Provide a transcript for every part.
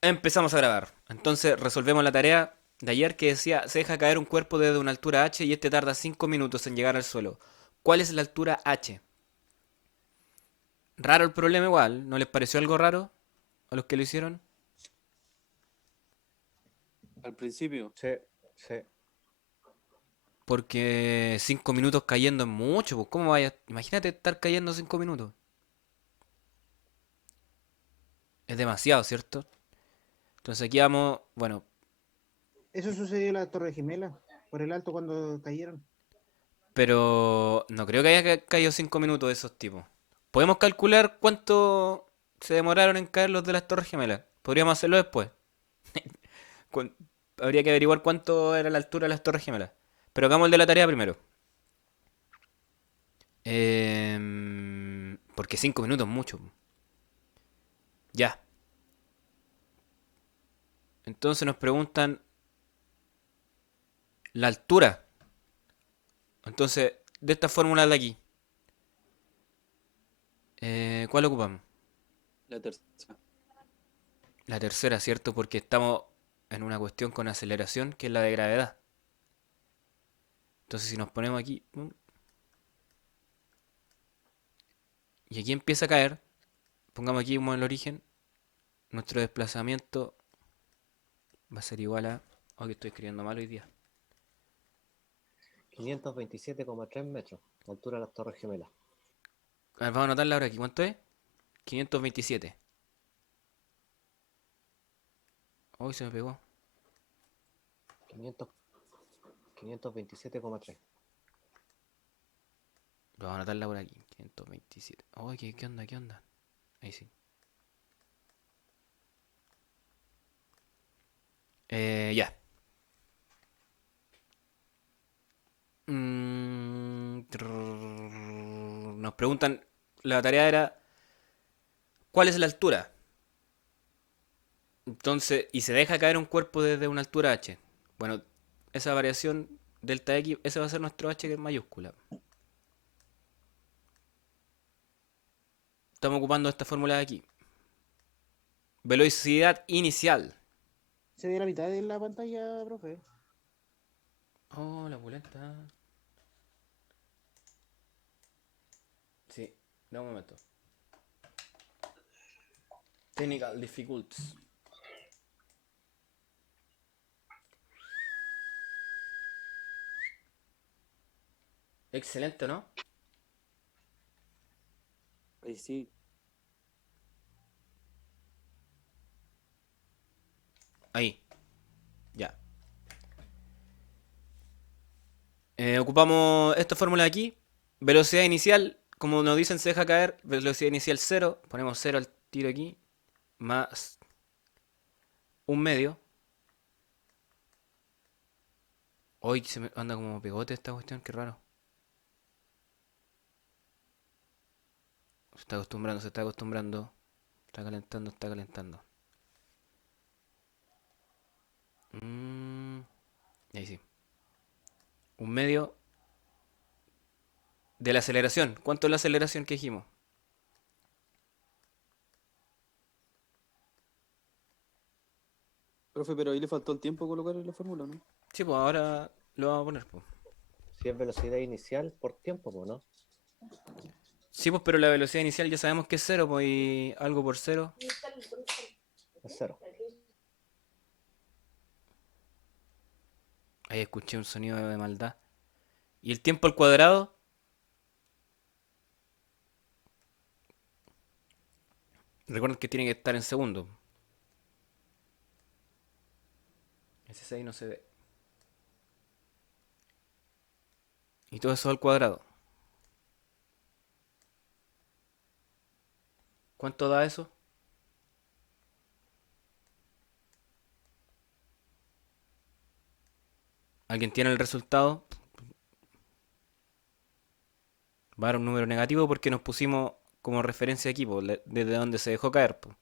Empezamos a grabar. Entonces resolvemos la tarea de ayer que decía, se deja caer un cuerpo desde una altura h y este tarda 5 minutos en llegar al suelo. ¿Cuál es la altura h? Raro el problema igual, ¿no les pareció algo raro a los que lo hicieron? Al principio, Sí, sí. Porque 5 minutos cayendo es mucho, pues ¿cómo vaya? Imagínate estar cayendo 5 minutos. Es demasiado, ¿cierto? Entonces aquí vamos, bueno, Eso sucedió en la Torre Gemela, por el alto cuando cayeron. pero no creo que haya caído 5 minutos de esos tipos. ¿Podemos calcular cuánto se demoraron en caer los de las Torres Gemelas? Podríamos hacerlo después. Cu- Habría que averiguar cuánto era la altura de las Torres Gemelas. Pero hagamos el de la tarea primero. Porque 5 minutos es mucho. Ya. Entonces nos preguntan la altura. Entonces, de esta fórmula de aquí, ¿cuál ocupamos? la tercera. La tercera, ¿cierto? Porque estamos en una cuestión con aceleración que es la de gravedad. Entonces, si nos ponemos aquí, y aquí empieza a caer, pongamos aquí como el origen, nuestro desplazamiento va a ser igual a... Oh, que estoy escribiendo mal hoy día. 527,3 metros, la altura de las Torres Gemelas. A ver, vamos a anotarla ahora aquí. ¿Cuánto es? 527. Hoy se me pegó. 500, 527,3. Vamos a anotarla por aquí. 527. Oh, ¿qué onda? ¿Qué onda? Ahí sí. Ya. Nos preguntan, la tarea era, ¿cuál es la altura? Entonces, y se deja caer un cuerpo desde una altura h. Bueno, esa variación delta x, ese va a ser nuestro h que es mayúscula. Estamos ocupando esta fórmula de aquí. Velocidad inicial. Se ve la mitad de la pantalla, profe. Oh, la pulenta. Sí, da un momento. Technical difficulties. Excelente, ¿no? Ahí sí. Ahí, ya. Ocupamos esta fórmula de aquí. Velocidad inicial, como nos dicen, se deja caer. Velocidad inicial cero. Ponemos cero al tiro aquí. Más un medio. Hoy se me anda como pegote esta cuestión, qué raro. Se está acostumbrando, se está acostumbrando. Está calentando, está calentando. Mm, ahí sí. Un medio de la aceleración. ¿Cuánto es la aceleración que dijimos? Profe, pero ahí le faltó el tiempo colocar en la fórmula, ¿no? Sí, pues ahora lo vamos a poner, pues. Si es velocidad inicial por tiempo, pues, ¿no? Sí, pues, pero la velocidad inicial ya sabemos que es cero, pues, y algo por cero. Es cero. Ahí escuché un sonido de maldad. ¿Y el tiempo al cuadrado? Recuerden que tiene que estar en segundo. Ese 6 no se ve. Y todo eso al cuadrado. ¿Cuánto da eso? ¿Alguien tiene el resultado? Va a dar un número negativo porque nos pusimos como referencia aquí, po, desde donde se dejó caer. Po.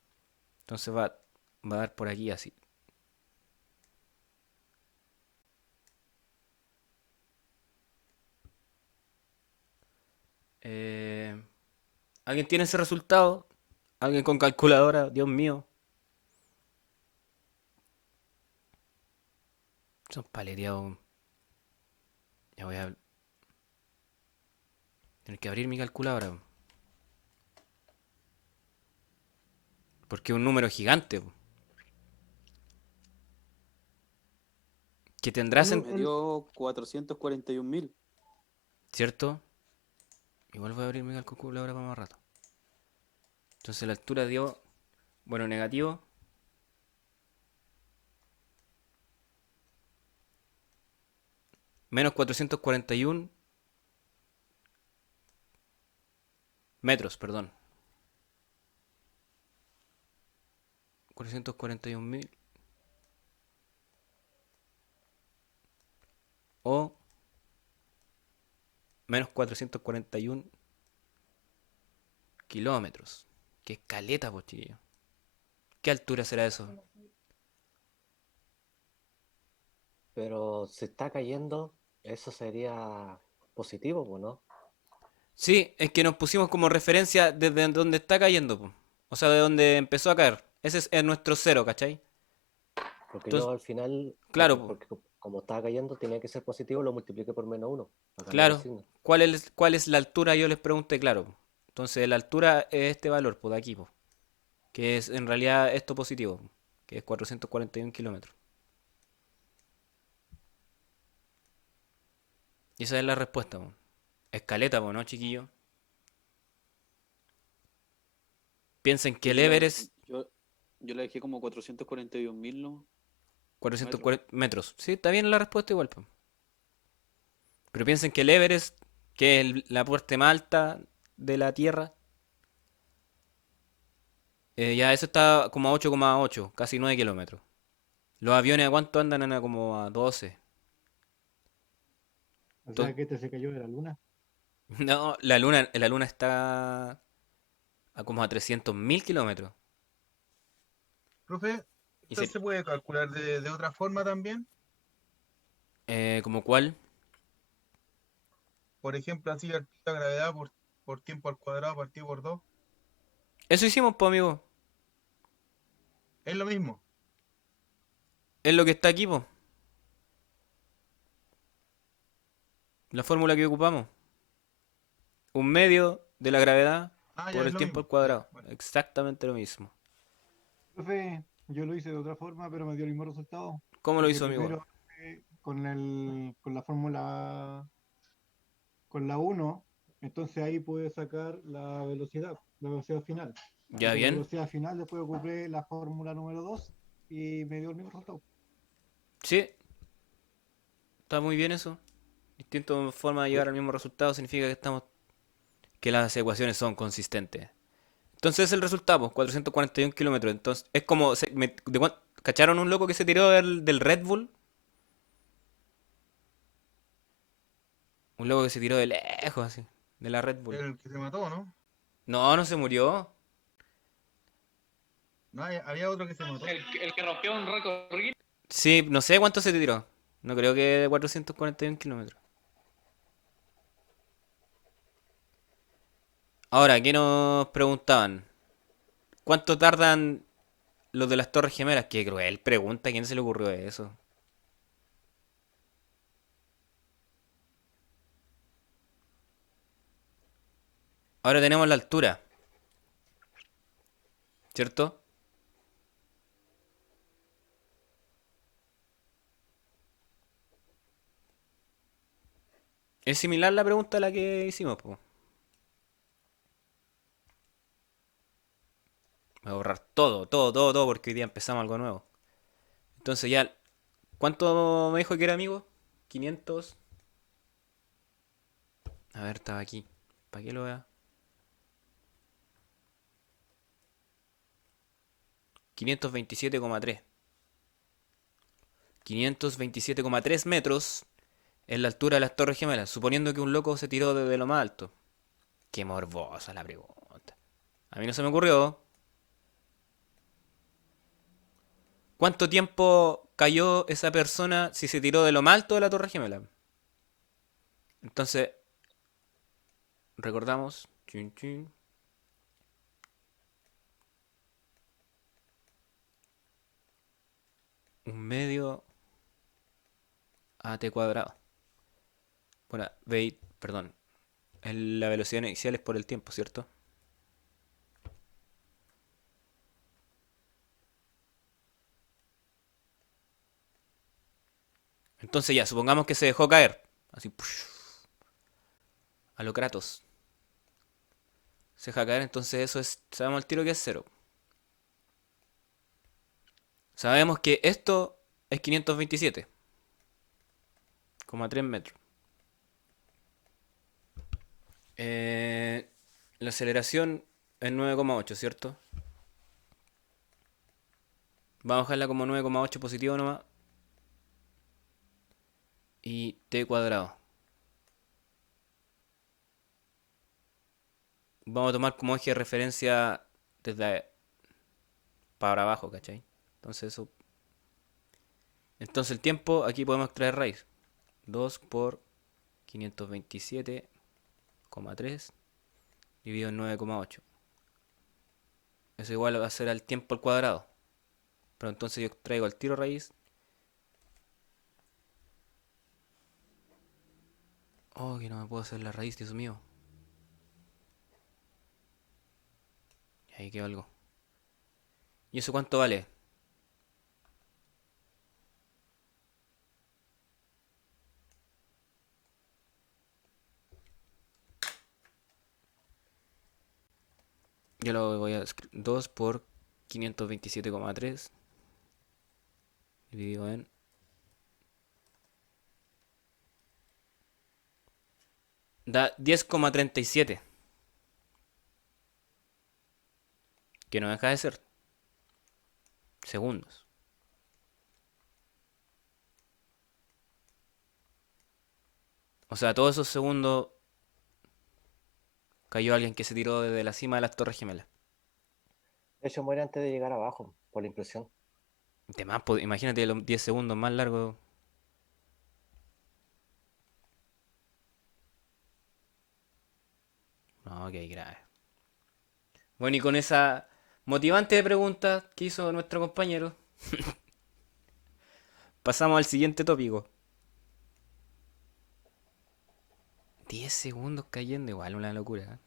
Entonces va a dar por aquí así. Eh, ¿Alguien tiene ese resultado? ¿Alguien con calculadora? Dios mío. Son paleteados. Ya voy a tener que abrir mi calculadora. Porque es un número gigante. Que tendrá Me dio 441.000. ¿Cierto? Igual voy a abrir mi calculadora para más rato. Entonces la altura dio, bueno, negativo. Menos 441 metros, perdón. 441.000 o menos 441 kilómetros. Qué escaleta, pues, chiquillo. ¿Qué altura será eso? Pero si está cayendo, eso sería positivo, pues, ¿no? Sí, es que nos pusimos como referencia desde donde está cayendo, po. O sea, de donde empezó a caer. Ese es nuestro cero, ¿cachai? Porque yo Entonces, al final, claro, po, como estaba cayendo, tenía que ser positivo, lo multipliqué por -1 para cambiar el claro. signo. ¿Cuál es la altura? Yo les pregunté, claro, po. Entonces, la altura es este valor, pues, de aquí, po, que es en realidad esto positivo, po, que es 441 kilómetros. Y esa es la respuesta, po. Escaleta, po, ¿no, chiquillo? Piensen que Sí, el Everest, yo la dejé como 441.000, ¿no? 440 Metros. metros. Sí, está bien la respuesta igual, po. Pero piensen que el Everest, que es la parte más alta de la Tierra, ya eso está como a 8,8, casi 9 kilómetros. Los aviones, ¿a cuánto andan? Andan como a 12. O sea Entonces, que este se cayó de la luna. no, la luna está a como a 300.000 kilómetros. Profe, Y ¿esto se puede calcular de otra forma también? ¿como cuál? Por ejemplo, así la gravedad por tiempo al cuadrado partido por 2. Eso hicimos, pues, amigo. Es lo mismo. Es lo que está aquí, pues. La fórmula que ocupamos. Un medio de la gravedad Ah, ya por es el lo tiempo al mismo. Ya, cuadrado. bueno. Exactamente lo mismo. Profe, yo lo hice de otra forma, pero me dio el mismo resultado. ¿Cómo lo Porque hizo, amigo? primero con la fórmula, con la uno, entonces ahí pude sacar la velocidad final. Y ¿Ya con la bien? velocidad final después ocupé la fórmula número 2 y me dio el mismo resultado. Sí, está muy bien eso. Distintas formas de llegar al mismo resultado significa que las ecuaciones son consistentes. Entonces el resultado, pues, 441 kilómetros. Entonces es como, ¿cacharon un loco que se tiró del Red Bull? Un loco que se tiró de lejos, así, de la Red Bull. El que se mató, ¿no? No, no se murió. No, había otro que se mató. El que rompió un récord. Sí, no sé cuánto se tiró. No creo que de 441 kilómetros. Ahora, ¿qué nos preguntaban? ¿Cuánto tardan los de las Torres Gemelas? Qué cruel pregunta, ¿a quién se le ocurrió eso? Ahora tenemos la altura, ¿cierto? Es similar la pregunta a la que hicimos, pues. Voy a borrar todo, todo, todo, todo, porque hoy día empezamos algo nuevo. Entonces ya, ¿cuánto me dijo que era, amigo? 500. A ver, estaba aquí. ¿Para qué lo vea? 527,3. 527,3 metros es la altura de las Torres Gemelas, suponiendo que un loco se tiró desde lo más alto. Qué morbosa la pregunta. A mí no se me ocurrió. ¿Cuánto tiempo cayó esa persona si se tiró de lo más alto de la Torre Gemela? Entonces, recordamos. Chin, chin. Un medio AT cuadrado. Bueno, perdón. La velocidad inicial es por el tiempo, ¿cierto? Entonces ya, supongamos que se dejó caer. Así, a lo Kratos. Se deja caer, entonces eso es. Sabemos al tiro que es 0. Sabemos que esto es 527,3 metros. La aceleración es 9,8, ¿cierto? Vamos a dejarla como 9,8 positivo nomás. Y t cuadrado. Vamos a tomar como eje de referencia desde para abajo, ¿cachai? Entonces el tiempo, aquí podemos extraer raíz. 2 por 527,3 dividido en 9,8. Eso igual va a ser al tiempo al cuadrado. Pero entonces yo traigo al tiro raíz. Oh, que no me puedo hacer la raíz, Dios mío. Y ahí quedó algo. ¿Y eso cuánto vale? Yo lo voy a escribir. 2 por 527,3 dividido en... Da 10,37. Que no deja de ser segundos. O sea, todos esos segundos cayó alguien que se tiró desde la cima de las Torres Gemelas. De hecho, muere antes de llegar abajo, por la impresión. De más, pues, imagínate los 10 segundos más largos. No, que grave. Bueno, y con esa motivante pregunta que hizo nuestro compañero, pasamos al siguiente tópico. 10 segundos cayendo, igual una locura. ¿Eh?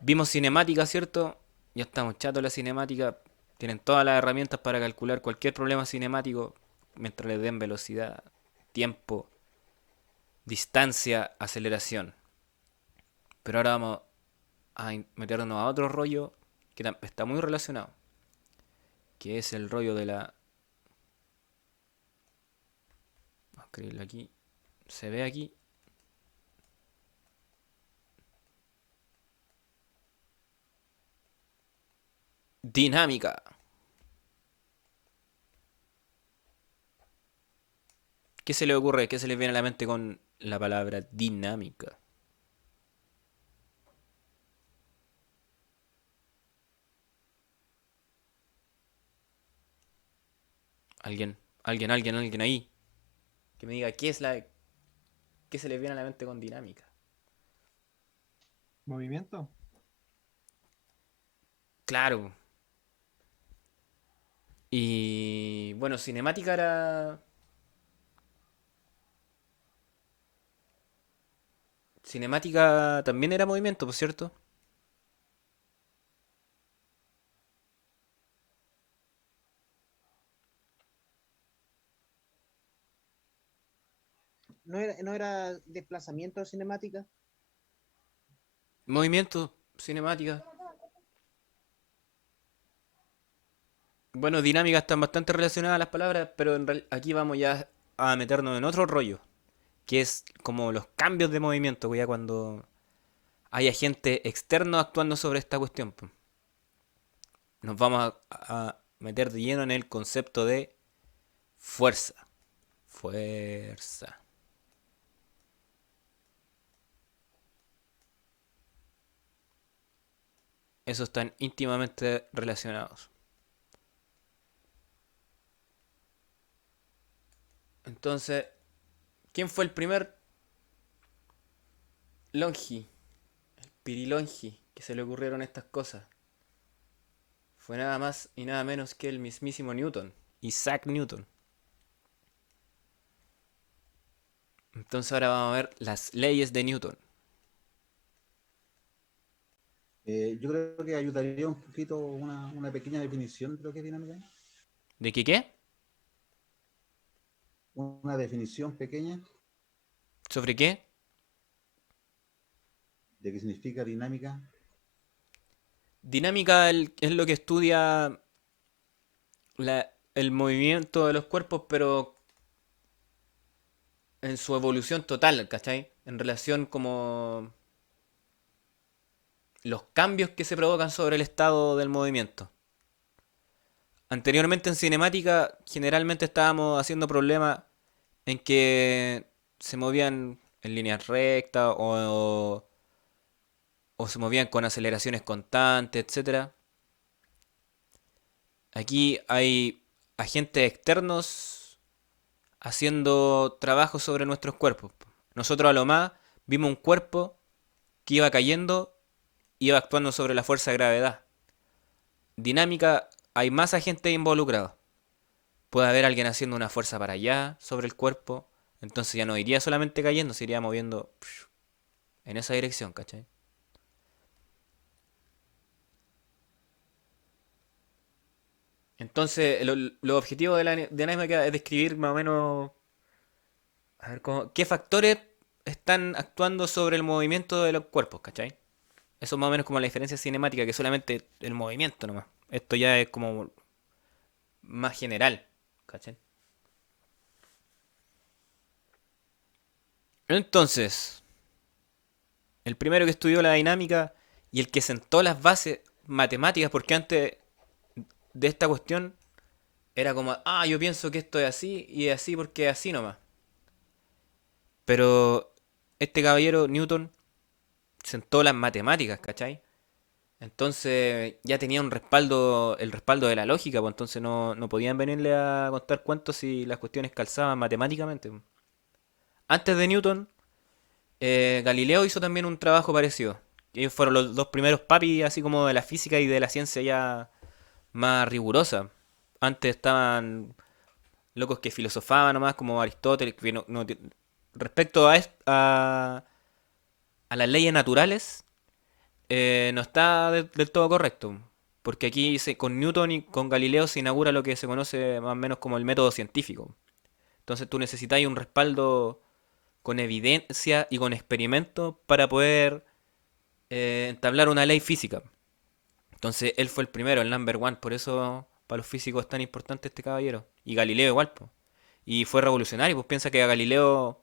Vimos cinemática, ¿cierto? Ya estamos chatos de la cinemática. Tienen todas las herramientas para calcular cualquier problema cinemático mientras le den velocidad, tiempo, distancia, aceleración. Pero ahora vamos a meternos a otro rollo que está muy relacionado. Que es el rollo de la... Vamos a escribirlo aquí. Se ve aquí. Dinámica. ¿Qué se le ocurre? ¿Qué se le viene a la mente con la palabra dinámica? Alguien ahí. Que me diga qué se le viene a la mente con dinámica. ¿Movimiento? Claro. Y bueno, cinemática era... Cinemática también era movimiento, por cierto. ¿No era desplazamiento cinemática? Movimiento, cinemática. Bueno, dinámica están bastante relacionadas a las palabras, pero aquí vamos ya a meternos en otro rollo, que es como los cambios de movimiento, ya cuando hay agente externo actuando sobre esta cuestión. Po. Nos vamos a meter de lleno en el concepto de fuerza. Fuerza. Esos están íntimamente relacionados. Entonces, ¿quién fue el primer Longi? El Pirilongi, que se le ocurrieron estas cosas. Fue nada más y nada menos que el mismísimo Newton, Isaac Newton. Entonces ahora vamos a ver las leyes de Newton. Yo creo que ayudaría un poquito una pequeña definición de lo que es dinámica. ¿De qué? Una definición pequeña ¿Sobre qué? de qué significa dinámica. Dinámica es lo que estudia el movimiento de los cuerpos, pero en su evolución total, ¿cachai? En relación como los cambios que se provocan sobre el estado del movimiento. Anteriormente en cinemática generalmente estábamos haciendo problemas en que se movían en líneas rectas o se movían con aceleraciones constantes, etcétera. Aquí hay agentes externos haciendo trabajo sobre nuestros cuerpos. Nosotros a lo más vimos un cuerpo que iba cayendo, iba actuando sobre la fuerza de gravedad. Dinámica, hay más agentes involucrados. Puede haber alguien haciendo una fuerza para allá sobre el cuerpo, entonces ya no iría solamente cayendo, se iría moviendo en esa dirección, ¿cachai? Entonces, los objetivos de la dinámica es describir más o menos a ver, qué factores están actuando sobre el movimiento de los cuerpos, ¿cachai? Eso es más o menos como la diferencia cinemática, que solamente el movimiento nomás. Esto ya es como más general, ¿cachai? Entonces, el primero que estudió la dinámica y el que sentó las bases matemáticas, porque antes de esta cuestión era como, yo pienso que esto es así y es así porque es así nomás. Pero este caballero, Newton, sentó las matemáticas, ¿cachai? Entonces ya tenía un respaldo, el respaldo de la lógica, pues entonces no podían venirle a contar cuentos si las cuestiones calzaban matemáticamente. Antes de Newton, Galileo hizo también un trabajo parecido. Ellos fueron los dos primeros papis así como de la física y de la ciencia ya más rigurosa. Antes estaban locos que filosofaban nomás como Aristóteles, que respecto a las leyes naturales, no está del todo correcto. Porque aquí con Newton y con Galileo se inaugura lo que se conoce más o menos como el método científico. Entonces tú necesitas un respaldo con evidencia y con experimento para poder entablar una ley física. Entonces él fue el primero, el number one, por eso para los físicos es tan importante este caballero. Y Galileo igual, pues. Y fue revolucionario, pues piensa que a Galileo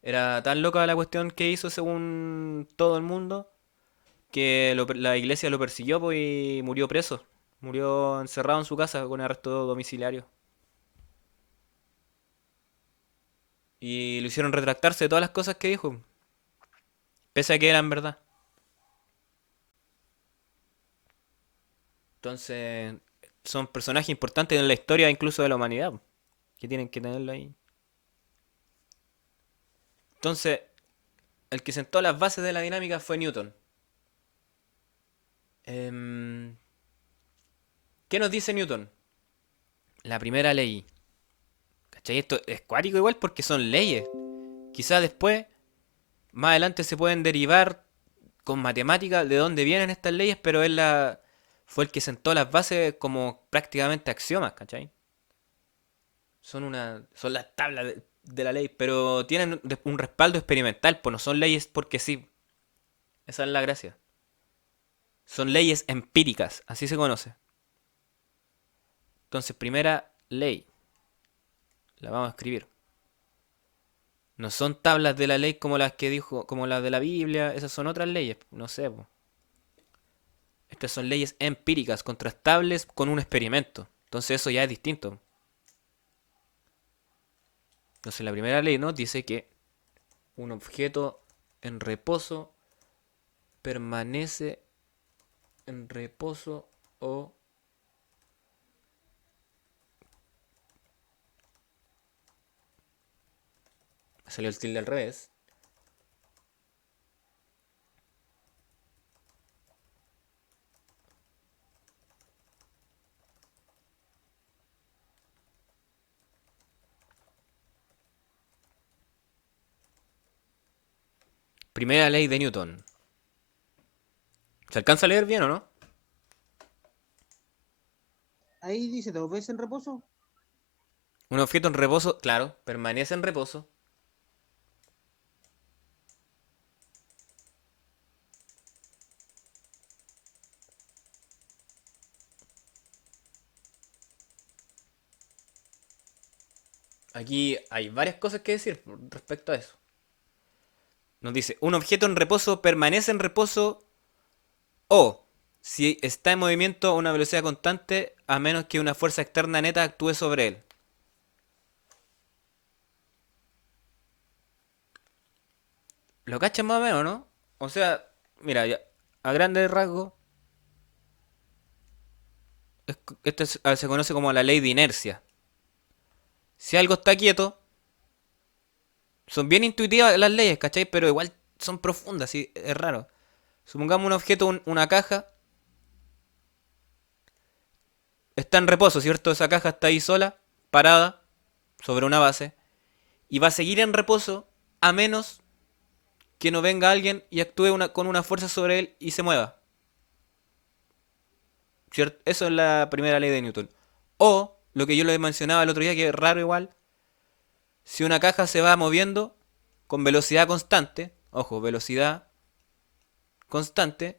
era tan loca la cuestión que hizo según todo el mundo que la iglesia lo persiguió pues, y murió preso. Murió encerrado en su casa con arresto domiciliario. Y lo hicieron retractarse de todas las cosas que dijo, pese a que eran verdad. Entonces, son personajes importantes en la historia incluso de la humanidad, que tienen que tenerlo ahí. Entonces, el que sentó las bases de la dinámica fue Newton. ¿Qué nos dice Newton? La primera ley. ¿Cachai? Esto es cuático igual porque son leyes. Quizás después, más adelante se pueden derivar con matemáticas de dónde vienen estas leyes, pero fue el que sentó las bases como prácticamente axiomas, ¿cachai? Son las tablas de la ley, pero tienen un respaldo experimental, pues no son leyes porque sí. Esa es la gracia. Son leyes empíricas, así se conoce. Entonces, primera ley. La vamos a escribir. No son tablas de la ley como las que dijo, como las de la Biblia, esas son otras leyes, no sé. Estas son leyes empíricas, contrastables con un experimento. Entonces eso ya es distinto. Entonces la primera ley nos dice que un objeto en reposo permanece en reposo o salió el tilde al revés. Primera ley de Newton. ¿Se alcanza a leer bien o no? Ahí dice dos veces en reposo. Un objeto en reposo, claro, permanece en reposo. Aquí hay varias cosas que decir respecto a eso. Nos dice, un objeto en reposo permanece en reposo o si está en movimiento a una velocidad constante a menos que una fuerza externa neta actúe sobre él. ¿Lo cachan más o menos, no? O sea, mira, a grandes rasgos, se conoce como la ley de inercia. Si algo está quieto, son bien intuitivas las leyes, ¿cachai? Pero igual son profundas, sí, es raro. Supongamos un objeto, una caja, está en reposo, ¿cierto? Esa caja está ahí sola, parada, sobre una base, y va a seguir en reposo a menos que no venga alguien y actúe con una fuerza sobre él y se mueva. ¿Cierto? Eso es la primera ley de Newton. O, lo que yo les mencionaba el otro día, que es raro igual, si una caja se va moviendo con velocidad constante, ojo, velocidad constante,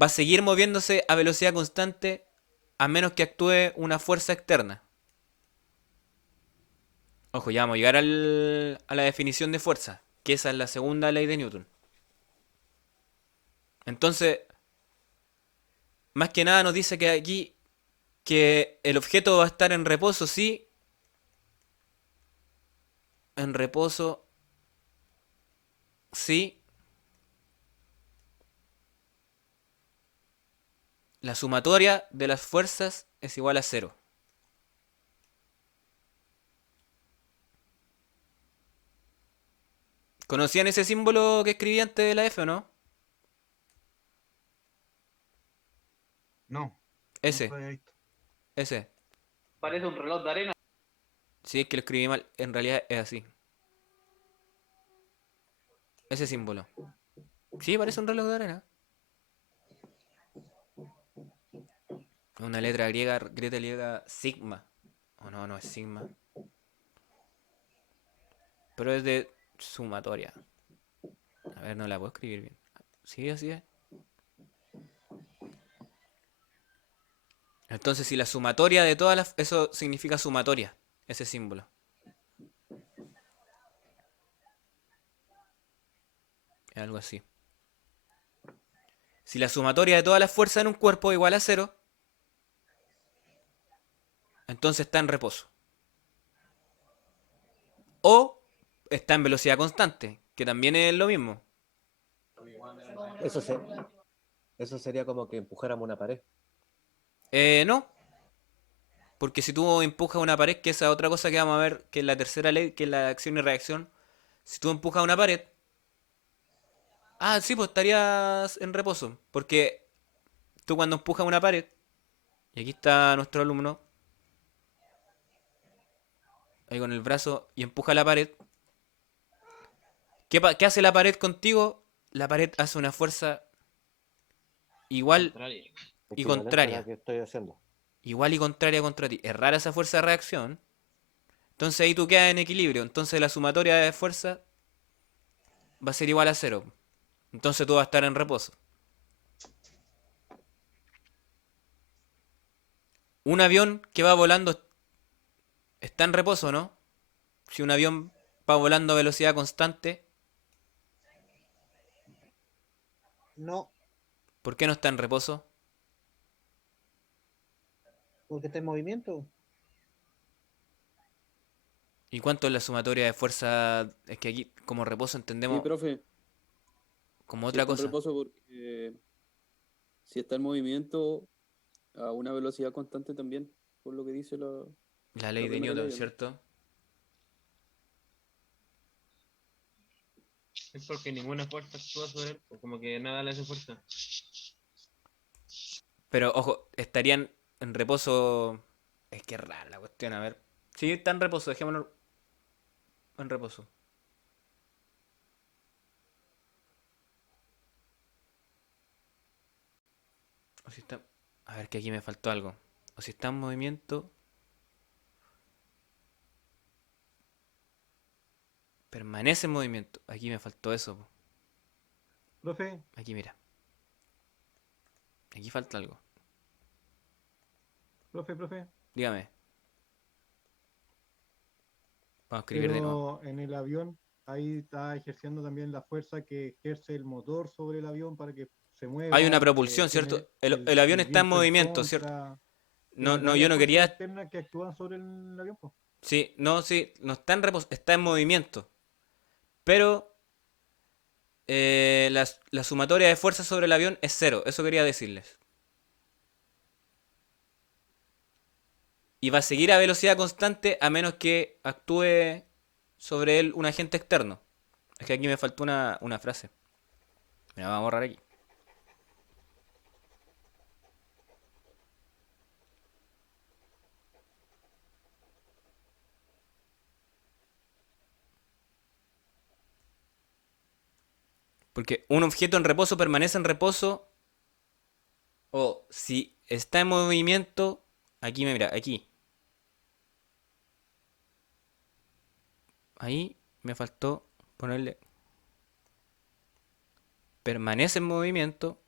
va a seguir moviéndose a velocidad constante a menos que actúe una fuerza externa. Ojo, ya vamos a llegar a la definición de fuerza, que esa es la segunda ley de Newton. Entonces, más que nada nos dice que aquí que el objeto va a estar en reposo, sí. En reposo, sí. La sumatoria de las fuerzas es igual a cero. ¿Conocían ese símbolo que escribí antes de la F o no? No, Ese, nunca había visto. ese. Parece un reloj de arena. Si es que lo escribí mal, en realidad es así. Ese símbolo. Sí, parece un reloj de arena. Una letra griega sigma. O no, no es sigma. Pero es de sumatoria. A ver, no la puedo escribir bien. Sí, así es. Entonces, si la sumatoria de todas las... Eso significa sumatoria, ese símbolo. Es algo así. Si la sumatoria de todas las fuerzas en un cuerpo es igual a cero, entonces está en reposo. O está en velocidad constante, que también es lo mismo. Eso, se, eso sería como que empujáramos una pared. No, porque si tú empujas una pared, que esa es otra cosa que vamos a ver, que es la tercera ley, que es la acción y reacción. Si tú empujas una pared, sí, pues estarías en reposo. Porque tú cuando empujas una pared, y aquí está nuestro alumno, ahí con el brazo, y empuja la pared, ¿qué hace la pared contigo? La pared hace una fuerza igual Contrario. y Equivalente a la contraria. que estoy haciendo. Igual y contraria contra ti. Es rara esa fuerza de reacción. Entonces ahí tú quedas en equilibrio. Entonces la sumatoria de fuerza va a ser igual a cero. Entonces tú vas a estar en reposo. Un avión que va volando está en reposo, ¿no? Si un avión va volando a velocidad constante, No, ¿por qué no está en reposo? porque está en movimiento. ¿Y cuánto es la sumatoria de fuerza? Es que aquí como reposo Sí, entendemos profe. como Sí otra está en cosa. reposo porque si está en movimiento a una velocidad constante también, por lo que dice La la ley de primera Newton, ley, ¿o no? ¿cierto? Es porque ninguna fuerza actúa sobre él, o como que nada le hace fuerza. Pero ojo, estarían en reposo. Es que es rara la cuestión, a ver. Sí, está en reposo, dejémoslo en reposo. O si está... A ver, que aquí me faltó algo. O si está en movimiento... Permanece en movimiento. Aquí me faltó eso, po. Profe, Aquí mira. Aquí falta algo. profe. Dígame. Vamos a escribir de nuevo. Pero en el avión, ahí está ejerciendo también la fuerza que ejerce el motor sobre el avión para que se mueva. Hay una propulsión, tiene ¿cierto? El avión está en viento movimiento, ¿cierto? contra, No, tiene no, yo varias no fuerzas quería... externas que actúan sobre el avión, po. Sí, no, está en reposo, está en movimiento. Pero la sumatoria de fuerza sobre el avión es cero, eso quería decirles. Y va a seguir a velocidad constante a menos que actúe sobre él un agente externo. Es que aquí me faltó una frase. Me la voy a borrar aquí. Porque un objeto en reposo permanece en reposo. O si está en movimiento. Aquí me mira, aquí. Ahí me faltó ponerle. Permanece en movimiento.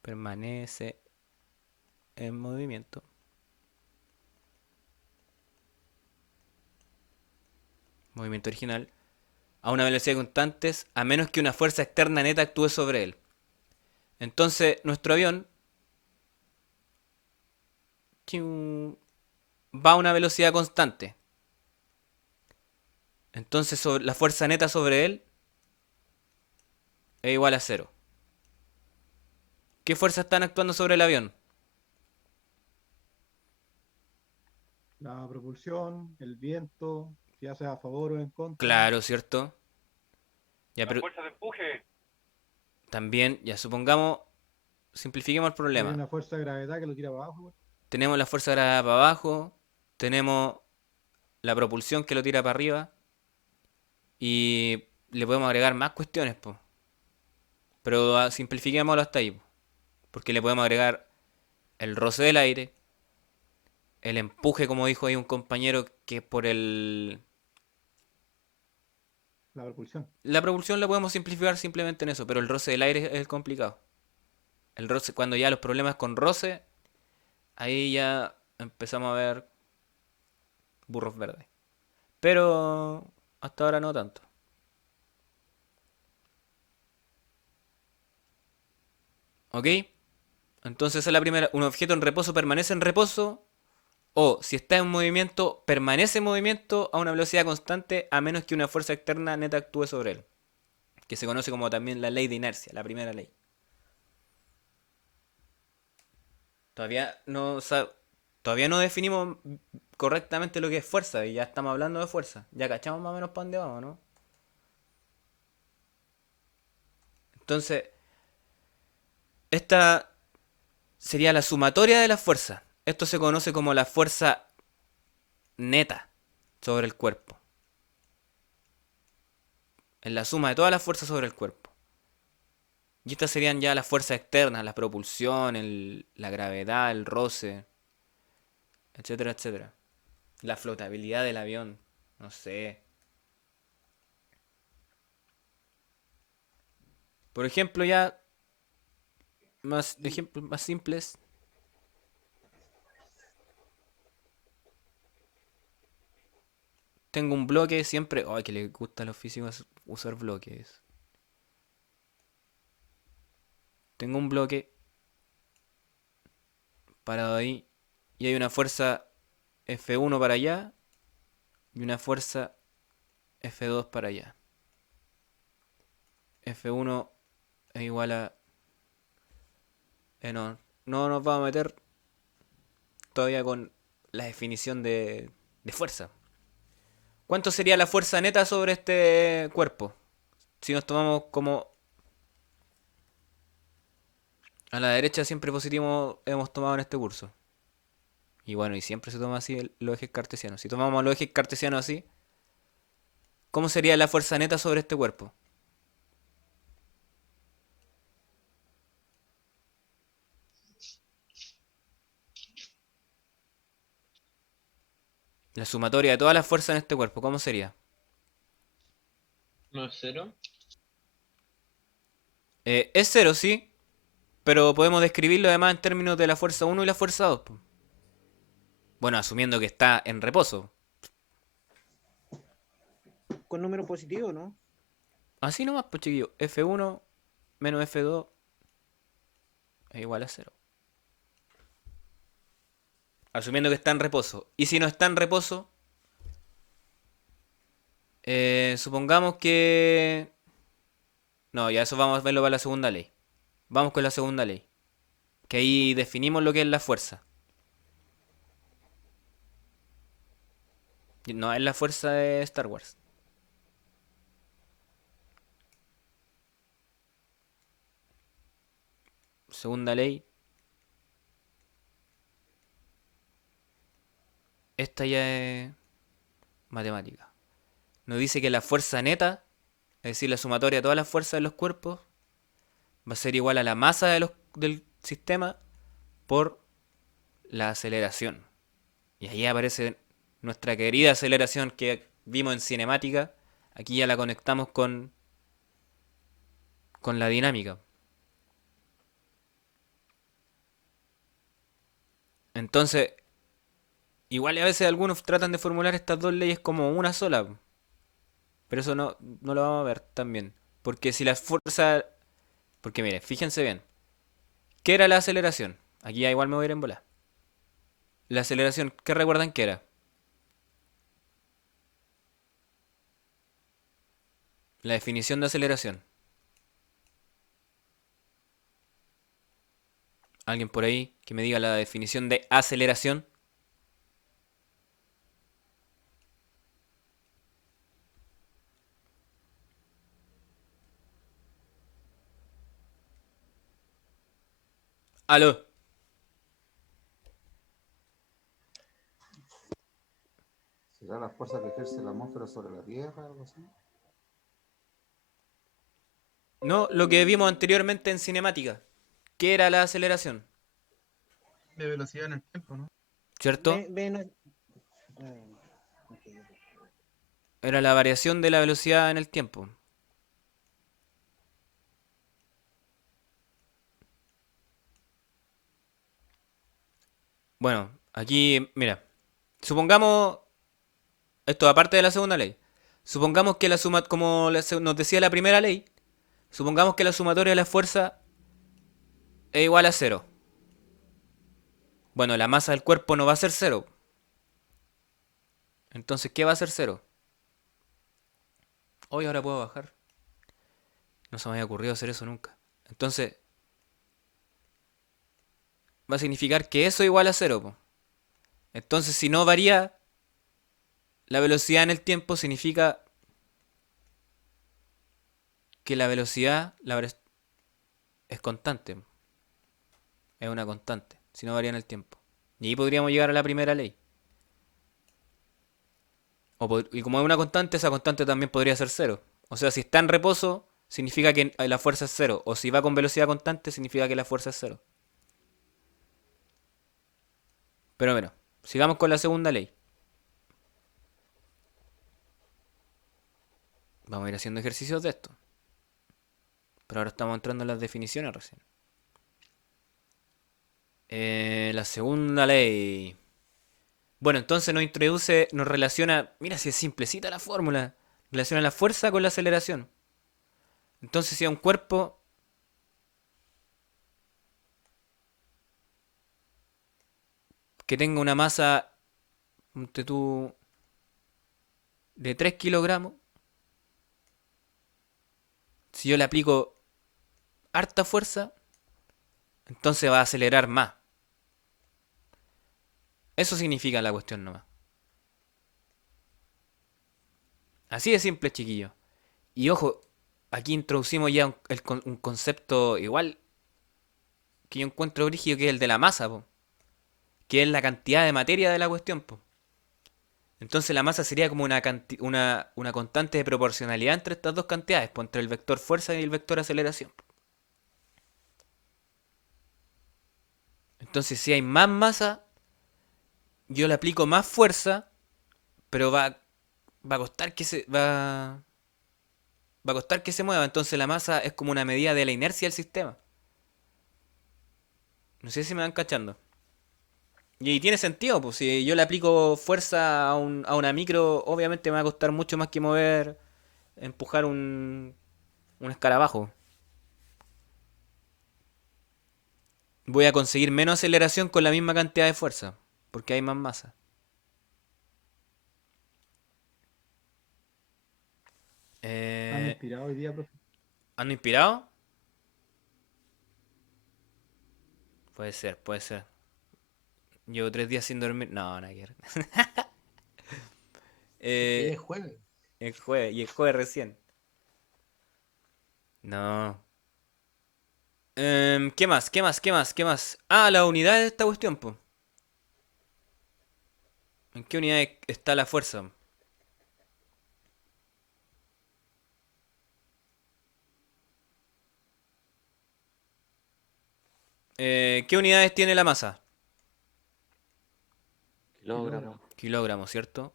Permanece en movimiento. Movimiento original. A una velocidad constante, a menos que una fuerza externa neta actúe sobre él. Entonces, nuestro avión va a una velocidad constante. Entonces, la fuerza neta sobre él es igual a cero. ¿Qué fuerzas están actuando sobre el avión? La propulsión, el viento, ya sea a favor o en contra. Claro, ¿cierto? Ya, La pero fuerza de empuje. también, ya supongamos, simplifiquemos el Hay problema. una fuerza de gravedad que lo tira para abajo, igual. Tenemos la fuerza de gravedad para abajo, tenemos la propulsión que lo tira para arriba y le podemos agregar más cuestiones, pues. Pero simplifiquémoslo hasta ahí, po. Porque le podemos agregar el roce del aire, el empuje, como dijo ahí un compañero, que es por el... La propulsión. La propulsión la podemos simplificar simplemente en eso, pero el roce del aire es el complicado. El roce, cuando ya los problemas con roce, ahí ya empezamos a ver burros verdes. Pero hasta ahora no tanto. ¿Ok? Entonces esa es la primera. Un objeto en reposo permanece en reposo. O si está en movimiento, permanece en movimiento a una velocidad constante a menos que una fuerza externa neta actúe sobre él. Que se conoce como también la ley de inercia, la primera ley. Todavía no definimos correctamente lo que es fuerza y ya estamos hablando de fuerza. Ya cachamos más o menos para dónde vamos, ¿no? Entonces, esta sería la sumatoria de las fuerzas. Esto se conoce como la fuerza neta sobre el cuerpo. Es la suma de todas las fuerzas sobre el cuerpo. Y estas serían ya las fuerzas externas, la propulsión, la gravedad, el roce, etcétera, etcétera. La flotabilidad del avión, no sé. Por ejemplo, ya ejemplos más simples. Tengo un bloque siempre. Ay, que le gusta a los físicos usar bloques. Tengo un bloque parado ahí. Y hay una fuerza F1 para allá. Y una fuerza F2 para allá. F1 es igual a... no nos vamos a meter todavía con la definición de fuerza. ¿Cuánto sería la fuerza neta sobre este cuerpo? Si nos tomamos como... A la derecha siempre positivo hemos tomado en este curso. Y bueno, y siempre se toma así los ejes cartesianos. Si tomamos los ejes cartesianos así, ¿cómo sería la fuerza neta sobre este cuerpo? La sumatoria de todas las fuerzas en este cuerpo, ¿cómo sería? No es cero. Es cero, sí, pero podemos describirlo además en términos de la fuerza 1 y la fuerza 2. Po. Bueno, asumiendo que está en reposo. Con número positivo, ¿no? Así nomás, pues chiquillo. F1 menos F2 es igual a 0. Asumiendo que está en reposo. Y si no está en reposo, supongamos que... No, ya eso vamos a verlo para la segunda ley. Vamos con la segunda ley. Que ahí definimos lo que es la fuerza. No, es la fuerza de Star Wars. Segunda ley. Esta ya es matemática. Nos dice que la fuerza neta, es decir, la sumatoria de todas las fuerzas de los cuerpos, va a ser igual a la masa del sistema por la aceleración. Y ahí aparece nuestra querida aceleración que vimos en cinemática. Aquí ya la conectamos con la dinámica. Entonces, igual a veces algunos tratan de formular estas dos leyes como una sola. Pero eso no lo vamos a ver también. Porque si las fuerzas... Porque mire, fíjense bien. ¿Qué era la aceleración? Aquí ya igual me voy a ir en bola. La aceleración, ¿qué recuerdan que era? La definición de aceleración. ¿Alguien por ahí que me diga la definición de aceleración? Aló. ¿Será la fuerza que ejerce la atmósfera sobre la Tierra? Algo así. No, lo que vimos anteriormente en cinemática. ¿Qué era la aceleración? De velocidad en el tiempo, ¿no? ¿Cierto? Ok. Era la variación de la velocidad en el tiempo. Bueno, aquí, mira. Supongamos, esto aparte de la segunda ley. Supongamos que la suma, como nos decía la primera ley, supongamos que la sumatoria de la fuerza es igual a cero. Bueno, la masa del cuerpo no va a ser cero. Entonces, ¿qué va a ser cero? Hoy ahora puedo bajar. No se me había ocurrido hacer eso nunca. Entonces, va a significar que eso es igual a cero. Po. Entonces, si no varía la velocidad en el tiempo, significa que la velocidad es constante. Es una constante, si no varía en el tiempo. Y ahí podríamos llegar a la primera ley. Y como es una constante, esa constante también podría ser cero. O sea, si está en reposo, significa que la fuerza es cero. O si va con velocidad constante, significa que la fuerza es cero. Pero bueno, sigamos con la segunda ley. Vamos a ir haciendo ejercicios de esto. Pero ahora estamos entrando en las definiciones recién. La segunda ley. Bueno, entonces nos introduce, nos relaciona. Mira si es simplecita la fórmula. Relaciona la fuerza con la aceleración. Entonces, si a un cuerpo que tenga una masa ponte tú, de 3 kilogramos, si yo le aplico harta fuerza, entonces va a acelerar más. Eso significa la cuestión nomás. Así de simple, chiquillo. Y ojo, aquí introducimos ya un concepto igual que yo encuentro brígido, que es el de la masa, po. Que es la cantidad de materia de la cuestión, po. Entonces la masa sería como una constante de proporcionalidad entre estas dos cantidades, po, entre el vector fuerza y el vector aceleración. Entonces si hay más masa, yo le aplico más fuerza Pero va a costar que va a costar que se mueva. Entonces la masa es como una medida de la inercia del sistema. No sé si me van cachando. Y tiene sentido, pues si yo le aplico fuerza a una micro, obviamente me va a costar mucho más que empujar un escarabajo. Voy a conseguir menos aceleración con la misma cantidad de fuerza, porque hay más masa. ¿Han inspirado hoy día, profe? ¿Ando inspirado? Puede ser, puede ser. Llevo 3 días sin dormir. No, nada que ver. Que Eh, es jueves. y el jueves recién. No. ¿Qué más? ¿Qué más? ¿Qué más? ¿Qué más? Ah, la unidad de esta cuestión, pues. ¿En qué unidad está la fuerza? ¿Qué unidades tiene la masa? Kilogramos. Kilogramos, ¿cierto?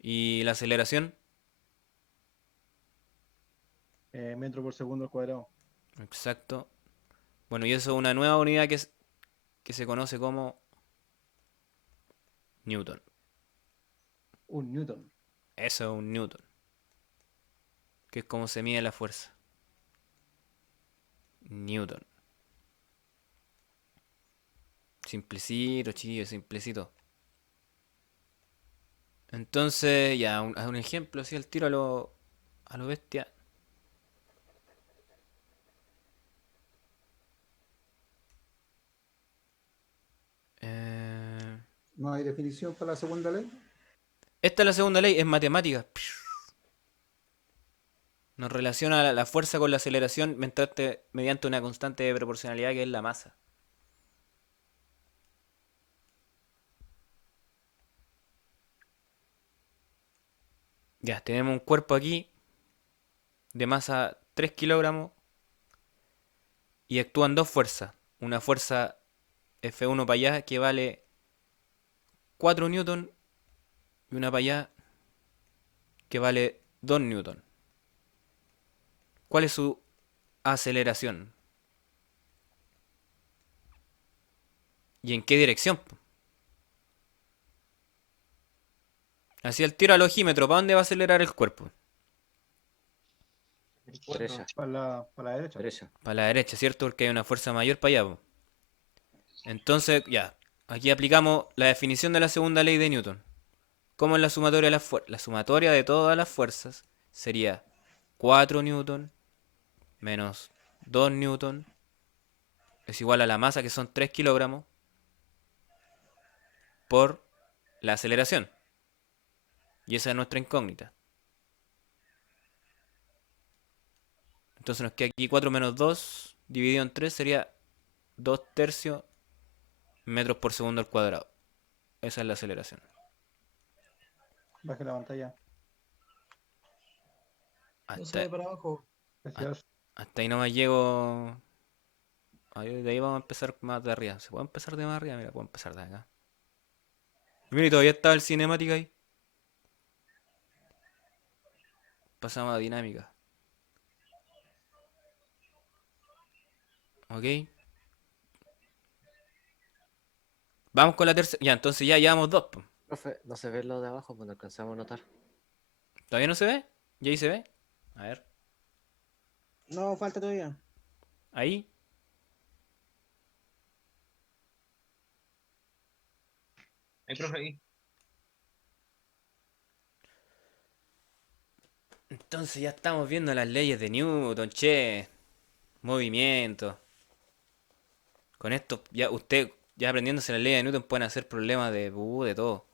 ¿Y la aceleración? Metro por segundo al cuadrado. Exacto. Bueno, y eso es una nueva unidad que se conoce como Newton. Un newton. Eso es un Newton. Que es como se mide la fuerza. Newton. Simplecito, chillo, simplecito. Entonces, ya, haz un ejemplo así al tiro a lo bestia. Eh, ¿No hay definición para la segunda ley? Esta es la segunda ley, es matemática. Nos relaciona la fuerza con la aceleración mediante una constante de proporcionalidad que es la masa. Ya, tenemos un cuerpo aquí de masa 3 kilogramos y actúan dos fuerzas. Una fuerza F1 para allá que vale 4 newton y una para allá que vale 2 newton. ¿Cuál es su aceleración? ¿Y en qué dirección? Así el tiro al ojímetro, ¿para dónde va a acelerar el cuerpo? Derecha. Para la derecha. Derecha. Para la derecha, ¿cierto? Porque hay una fuerza mayor para allá, po. Entonces, ya, aquí aplicamos la definición de la segunda ley de Newton. ¿Cómo es la sumatoria de las fuerzas? La sumatoria de todas las fuerzas sería 4 newton menos 2 newton es igual a la masa, que son 3 kilogramos, por la aceleración. Y esa es nuestra incógnita. Entonces nos queda aquí 4 menos 2 dividido en 3 sería 2 tercios metros por segundo al cuadrado. Esa es la aceleración. Baje la pantalla. No se ve Hasta, para abajo. Gracias. hasta ahí nomás llego. De ahí vamos a empezar más de arriba. ¿Se puede empezar de más arriba? Mira, puedo empezar de acá. Mira, y todavía estaba el cinemática ahí. Pasamos a dinámica. Ok. Vamos con la tercera. Ya, entonces ya llevamos dos, po. Profe, no se ve lo de abajo, pues no alcanzamos a notar. ¿Todavía no se ve? ¿Y ahí se ve? A ver. No, falta todavía. Ahí. Ahí, profe, ahí. Entonces ya estamos viendo las leyes de Newton, che. Movimiento. Con esto, ya usted, ya aprendiéndose las leyes de Newton, pueden hacer problemas de todo.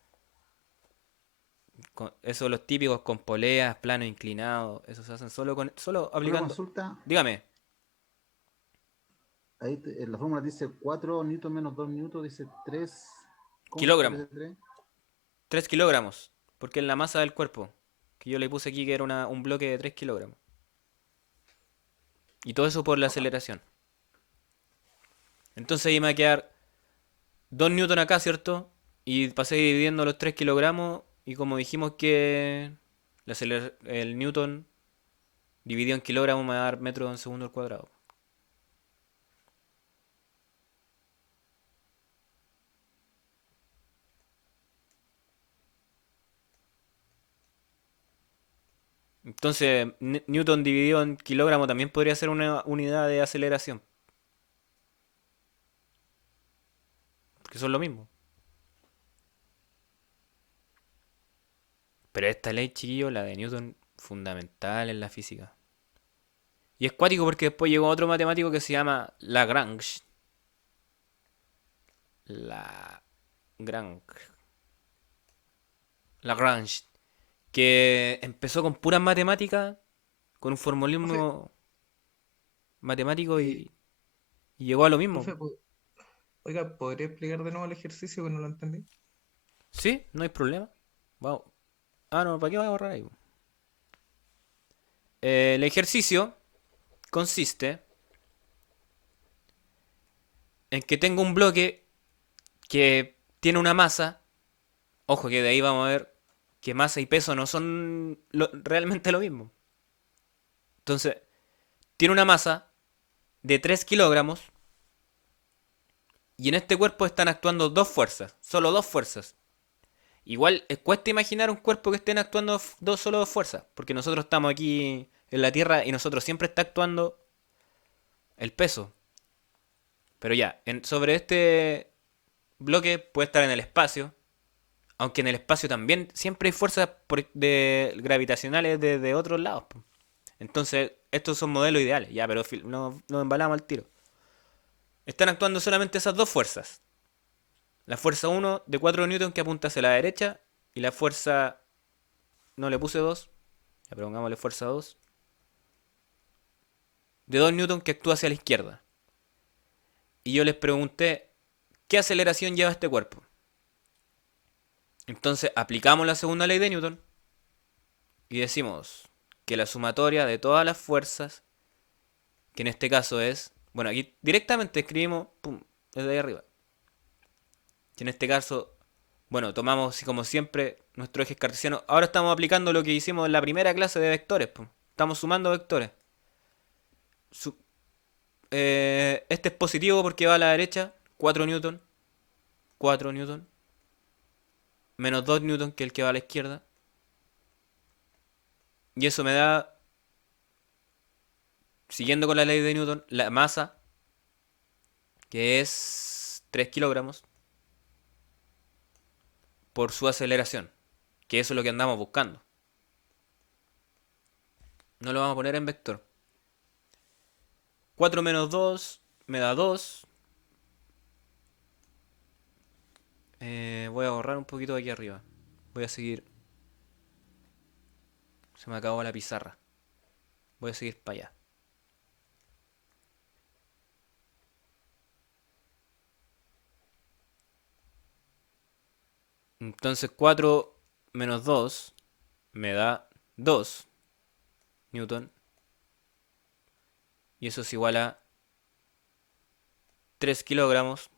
Eso los típicos con poleas, planos inclinados. Eso se hacen solo Una aplicando. consulta, Dígame. ahí en la fórmula dice 4 newton menos 2 newton, dice 3 Kilogramos. ¿cuál es el 3? 3 kilogramos. Porque es la masa del cuerpo. Que yo le puse aquí que era un bloque de 3 kilogramos. Y todo eso por la aceleración. Entonces ahí me va a quedar 2 newton acá, ¿cierto? Y pasé dividiendo los 3 kilogramos Y como dijimos que el newton dividido en kilogramos me va a dar metros en segundo al cuadrado. Entonces, newton dividido en kilogramo también podría ser una unidad de aceleración. Porque son lo mismo. Pero esta ley, chiquillo, la de Newton, fundamental en la física. Y es cuático porque después llegó otro matemático que se llama Lagrange. Lagrange. Lagrange. Que empezó con puras matemáticas, con un Profe, formulismo matemático eh, y llegó a lo mismo. profe, oiga, ¿podría explicar de nuevo el ejercicio que no lo entendí? ¿Sí? No hay problema. Wow. Ah, no, ¿para qué voy a borrar ahí? El ejercicio consiste en que tengo un bloque que tiene una masa. Ojo que de ahí vamos a ver que masa y peso no son realmente lo mismo. Entonces, tiene una masa de 3 kilogramos y en este cuerpo están actuando dos fuerzas, solo dos fuerzas. Igual cuesta imaginar un cuerpo que estén actuando solo dos fuerzas, porque nosotros estamos aquí en la Tierra y nosotros siempre está actuando el peso. Pero ya, sobre este bloque puede estar en el espacio, aunque en el espacio también siempre hay fuerzas gravitacionales de otros lados. Entonces, estos son modelos ideales, ya, pero no embalamos al tiro. Están actuando solamente esas dos fuerzas. La fuerza 1 de 4 newton que apunta hacia la derecha y la fuerza... No le puse 2, ya, pero pongámosle fuerza 2. De 2 newton que actúa hacia la izquierda. Y yo les pregunté, ¿qué aceleración lleva este cuerpo? Entonces aplicamos la segunda ley de Newton y decimos que la sumatoria de todas las fuerzas, que en este caso es... Bueno, aquí directamente escribimos, pum, desde ahí arriba. Que en este caso, bueno, tomamos como siempre nuestro eje cartesiano. Ahora estamos aplicando lo que hicimos en la primera clase de vectores. Pum. Estamos sumando vectores. Este es positivo porque va a la derecha, 4 newton. 4 newton. Menos 2 newton que el que va a la izquierda. Y eso me da, siguiendo con la ley de Newton, la masa, que es 3 kilogramos, por su aceleración. Que eso es lo que andamos buscando. No lo vamos a poner en vector. 4 menos 2 me da 2. Voy a borrar un poquito de aquí arriba. Voy a seguir. Se me acabó la pizarra. Voy a seguir para allá. Entonces 4 menos 2 me da 2 newton. Y eso es igual a 3 kilogramos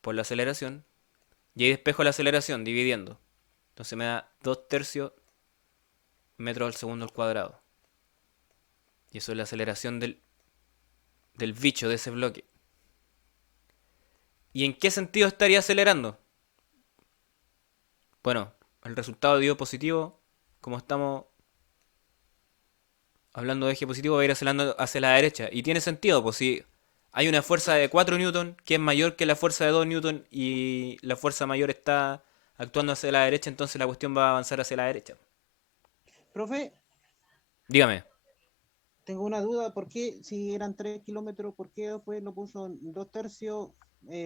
por la aceleración. Y ahí despejo la aceleración dividiendo. Entonces me da 2 tercios metros al segundo al cuadrado. Y eso es la aceleración del bicho de ese bloque. ¿Y en qué sentido estaría acelerando? Bueno, el resultado dio positivo. Como estamos hablando de eje positivo, va a ir acelerando hacia la derecha. Y tiene sentido, pues si hay una fuerza de 4 newton que es mayor que la fuerza de 2 newton y la fuerza mayor está actuando hacia la derecha, entonces la cuestión va a avanzar hacia la derecha. Profe, Dígame. tengo una duda, ¿por qué si eran 3 kilómetros, por qué después lo puso en 2 tercios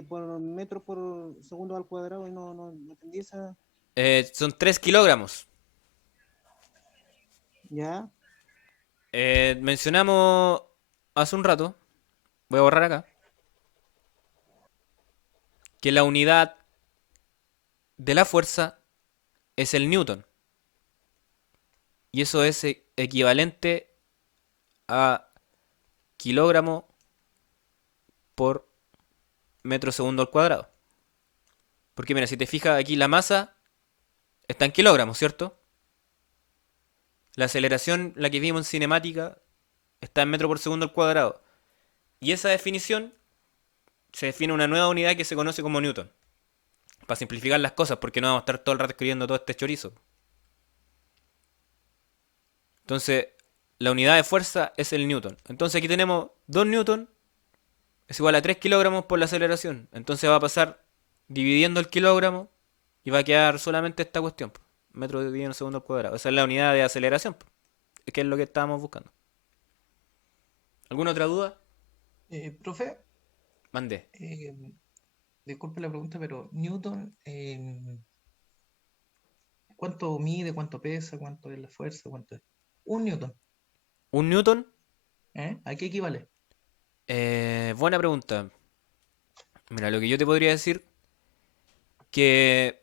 por metro por segundo al cuadrado y no entendí esa? Son 3 kilogramos. ¿Ya? Mencionamos hace un rato, voy a borrar acá, que la unidad de la fuerza es el newton. Y eso es equivalente a kilogramo por metro segundo al cuadrado. Porque mira, si te fijas aquí la masa está en kilogramos, ¿cierto? La aceleración, la que vimos en cinemática, está en metro por segundo al cuadrado. Y esa definición se define una nueva unidad que se conoce como Newton. Para simplificar las cosas, porque no vamos a estar todo el rato escribiendo todo este chorizo. Entonces, la unidad de fuerza es el Newton. Entonces aquí tenemos 2 Newton es igual a 3 kilogramos por la aceleración. Entonces va a pasar dividiendo el kilogramo y va a quedar solamente esta cuestión. Metro dividido en segundo al cuadrado. Esa es la unidad de aceleración, que es lo que estábamos buscando. ¿Alguna otra duda? Profe, Mande. disculpe la pregunta, pero Newton, ¿cuánto mide, cuánto pesa, cuánto es la fuerza, cuánto es? Un Newton, ¿Un Newton? ¿a qué equivale? Buena pregunta. Mira, lo que yo te podría decir que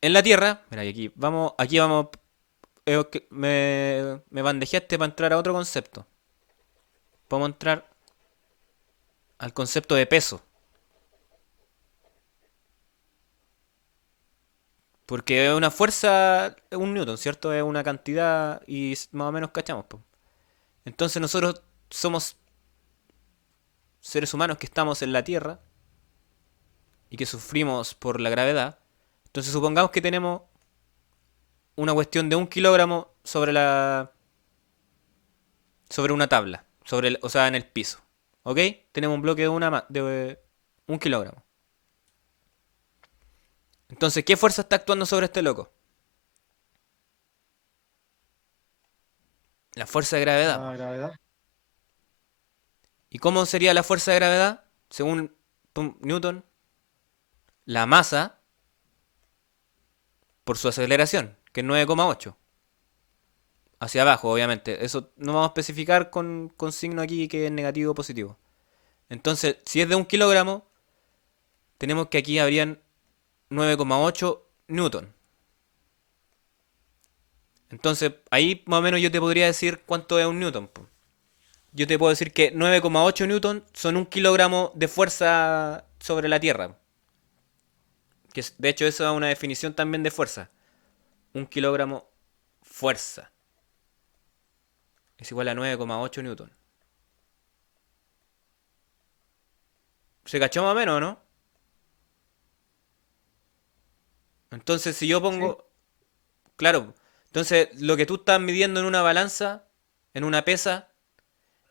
en la Tierra, mira, y aquí vamos, me bandejeaste para entrar a otro concepto. Vamos a entrar al concepto de peso. Porque es una fuerza, es un newton, ¿cierto? Es una cantidad y más o menos cachamos, po. Entonces nosotros somos seres humanos que estamos en la Tierra y que sufrimos por la gravedad. Entonces supongamos que tenemos una cuestión de 1 kilogramo sobre una tabla, o sea, en el piso. ¿Ok? Tenemos un bloque de 1 kilogramo. Entonces, ¿qué fuerza está actuando sobre este loco? La fuerza de gravedad. La gravedad. ¿Y cómo sería la fuerza de gravedad? Según Newton, la masa por su aceleración, que es 9,8. Hacia abajo, obviamente. Eso no vamos a especificar con signo aquí que es negativo o positivo. Entonces, si es de 1 kilogramo, tenemos que aquí habrían 9,8 newton. Entonces, ahí más o menos yo te podría decir cuánto es un newton, po. Yo te puedo decir que 9,8 newton son 1 kilogramo de fuerza sobre la Tierra. De hecho, eso es una definición también de fuerza. 1 kilogramo fuerza es igual a 9,8 newton. ¿Se cachó más o menos, no? Entonces, si yo pongo... Claro. Entonces, lo que tú estás midiendo en una balanza, en una pesa,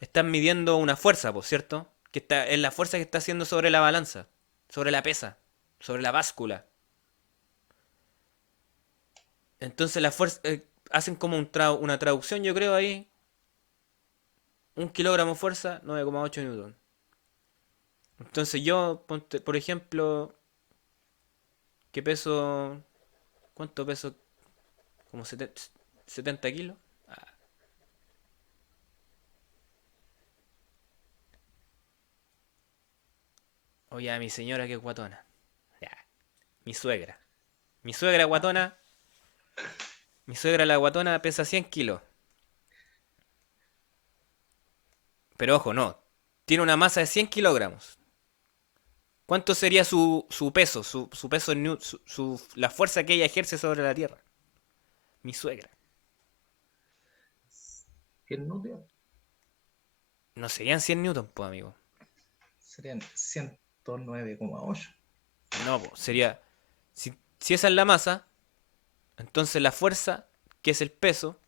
estás midiendo una fuerza, por cierto, es la fuerza que está haciendo sobre la balanza, sobre la pesa, sobre la báscula. Entonces la fuerza hacen como una traducción, yo creo ahí. 1 kilogramo fuerza, 9,8 newton. Entonces yo, por ejemplo, ¿qué peso? ¿Cuánto peso? Como 70 kilos. Oye, a mi señora que es guatona. Ya. Mi suegra. Mi suegra guatona. Mi suegra la guatona pesa 100 kilos. Pero ojo, no. Tiene una masa de 100 kilogramos. ¿Cuánto sería su peso? Su peso en la fuerza que ella ejerce sobre la Tierra. Mi suegra. 100 newton, No serían 100 newtons, pues, amigo. serían 109,8. No, pues, sería... Si esa es la masa, entonces la fuerza, que es el peso,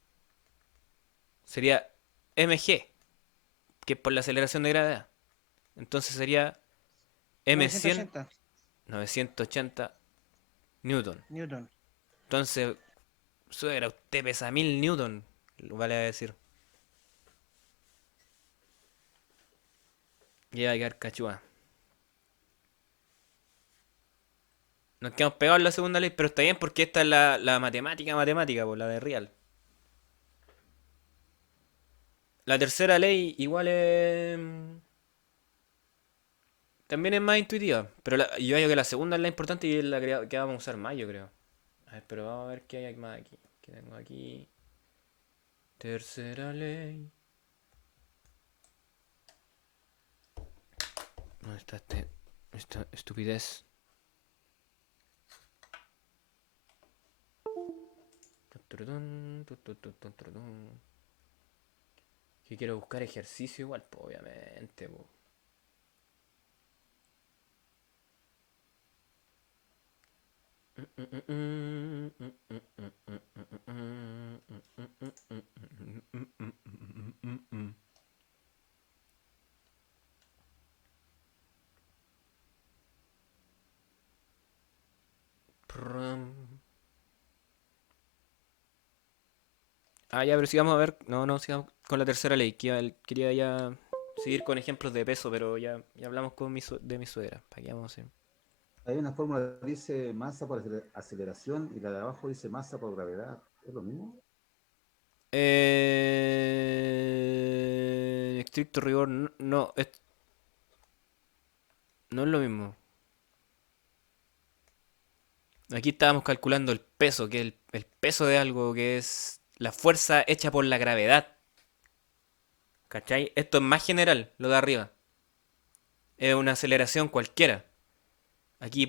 sería mg, que es por la aceleración de gravedad. Entonces sería m100, 980 980 newton. Newton. Entonces, suegra, usted pesa 1000 newton, vale a decir. Y va a quedar cachúa. Nos quedamos pegados en la segunda ley, pero está bien porque esta es la matemática, pues, la de real. La tercera ley igual es... También es más intuitiva, pero yo creo que la segunda es la importante y es la que vamos a usar más, yo creo. A ver, pero vamos a ver qué hay más aquí. ¿Qué tengo aquí? Tercera ley. ¿Dónde está esta estupidez? turutun, turutun. Que quiero buscar ejercicio igual, pues, obviamente, po. Prum. Ah, ya, pero sigamos a ver. No, sigamos con la tercera ley. Quería ya seguir con ejemplos de peso, pero ya hablamos de mi suegra. ¿Para qué vamos a hacer? Hay una fórmula que dice masa por aceleración y la de abajo dice masa por gravedad. ¿Es lo mismo? Estricto rigor, no, no es lo mismo. Aquí estábamos calculando el peso, que es el peso de algo, que es la fuerza hecha por la gravedad. ¿Cachai? Esto es más general, lo de arriba. Es una aceleración cualquiera. Aquí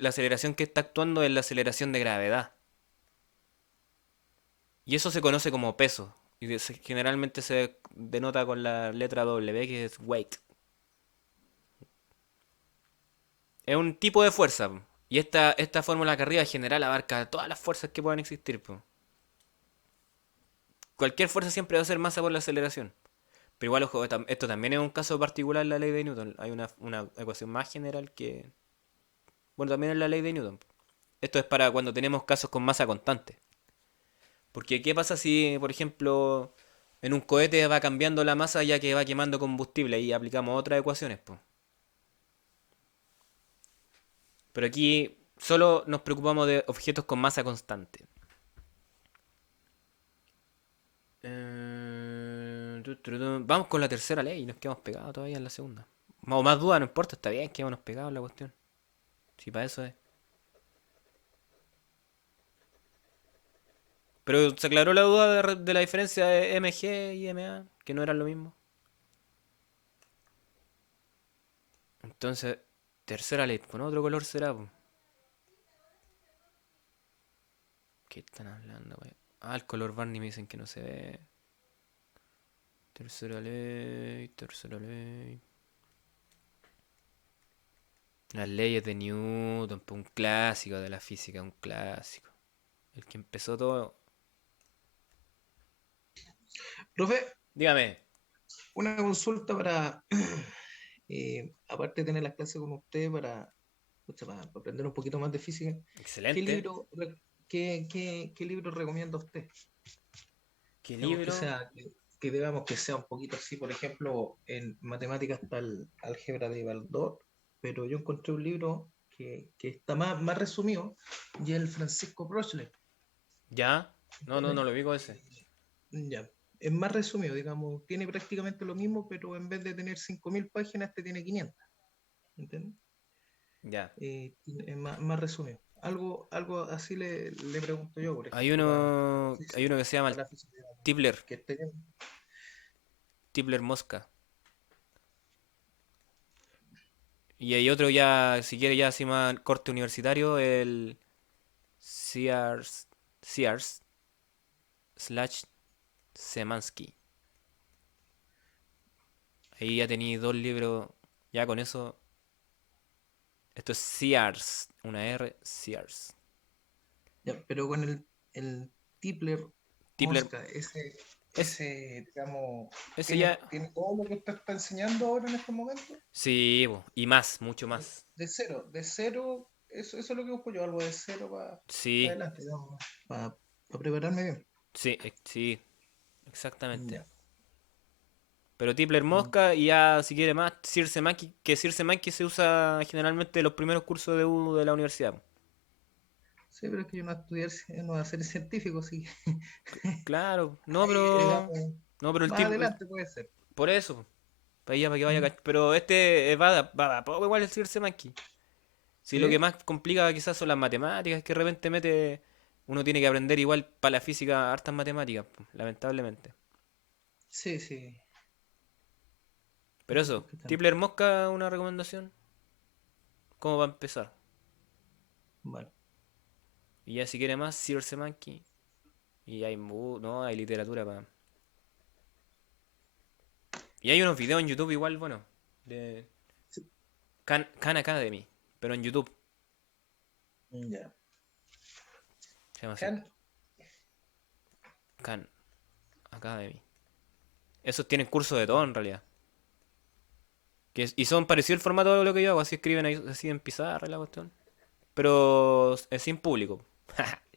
la aceleración que está actuando es la aceleración de gravedad. Y eso se conoce como peso. Y generalmente se denota con la letra W, que es weight. Es un tipo de fuerza, po. Y esta fórmula acá arriba en general abarca todas las fuerzas que puedan existir, po. Cualquier fuerza siempre va a ser masa por la aceleración. Pero igual, ojo, esto también es un caso particular en la ley de Newton. Hay una ecuación más general que... Bueno, también es la ley de Newton, po. Esto es para cuando tenemos casos con masa constante. Porque ¿qué pasa si, por ejemplo, en un cohete va cambiando la masa ya que va quemando combustible y aplicamos otras ecuaciones, po? Pero aquí solo nos preocupamos de objetos con masa constante. Vamos con la tercera ley y nos quedamos pegados todavía en la segunda. O más dudas, no importa, está bien, quedémonos pegados en la cuestión. Si para eso es. Pero se aclaró la duda de la diferencia de MG y MA, que no eran lo mismo. Entonces, tercera ley, con otro color será, po. ¿Qué están hablando, wey? Ah, el color Barney me dicen que no se ve. Tercera ley, tercera ley. Las leyes de Newton, pues un clásico de la física, un clásico. El que empezó todo. Profe, Dígame. una consulta para, aparte de tener las clases con usted, pucha, para aprender un poquito más de física, ¿qué Excelente. libro, qué libro recomienda usted? ¿Qué Digamos libro? que digamos que sea un poquito así, por ejemplo, en matemáticas está el álgebra de Baldor, pero yo encontré un libro que está más resumido y es el Francisco Brochlet. ¿Ya? No lo ubico ese. Ya, es más resumido, digamos, tiene prácticamente lo mismo, pero en vez de tener 5.000 páginas, este tiene 500. ¿Entiendes? Ya. Es más resumido. Algo así le pregunto yo, por Hay ejemplo, uno que se llama para el la física, Tipler. que esté bien. Tipler Mosca. Y hay otro ya, si quiere ya así más corte universitario, el Sears slash Semansky. Ahí ya tenéis dos libros. Ya con eso. Esto es Sears. Una R, Sears. Ya, pero con el Tipler Tipler. Mosca, Es, digamos, ese ya. tiene todo lo que usted está enseñando ahora en estos momentos. Sí, y más, mucho más. De cero, eso es lo que busco yo, algo de cero para Sí, adelante, digamos, para prepararme bien. sí, exactamente. Ya. Pero Tipler Mm. Mosca y ya si quiere más, Circe Monkey, que Circe Monkey se usa generalmente en los primeros cursos de U de la universidad. Sí, pero es que yo no voy a ser científico, sí. Claro, Ahí, digamos, no, pero el más tipo, adelante puede ser. por eso, para que vaya, Mm. pero este va a poco igual el Circe Monkey. Si lo que ¿Sí? más complica quizás son las matemáticas, que de repente uno tiene que aprender igual para la física hartas matemáticas, po, lamentablemente. Sí, sí. Pero eso, Perfectamente. Tipler Mosca, una recomendación, ¿cómo va a empezar? Bueno, Y ya si quiere más, Circe Monkey. Y no, hay literatura para... Y hay unos videos en YouTube igual, bueno, de Khan Academy, pero en YouTube, Ya. se llama así, Khan, Khan Academy. Esos tienen cursos de todo en realidad. Y son parecidos el formato de lo que yo hago, así escriben ahí, así en pizarra y la cuestión. Pero es sin público.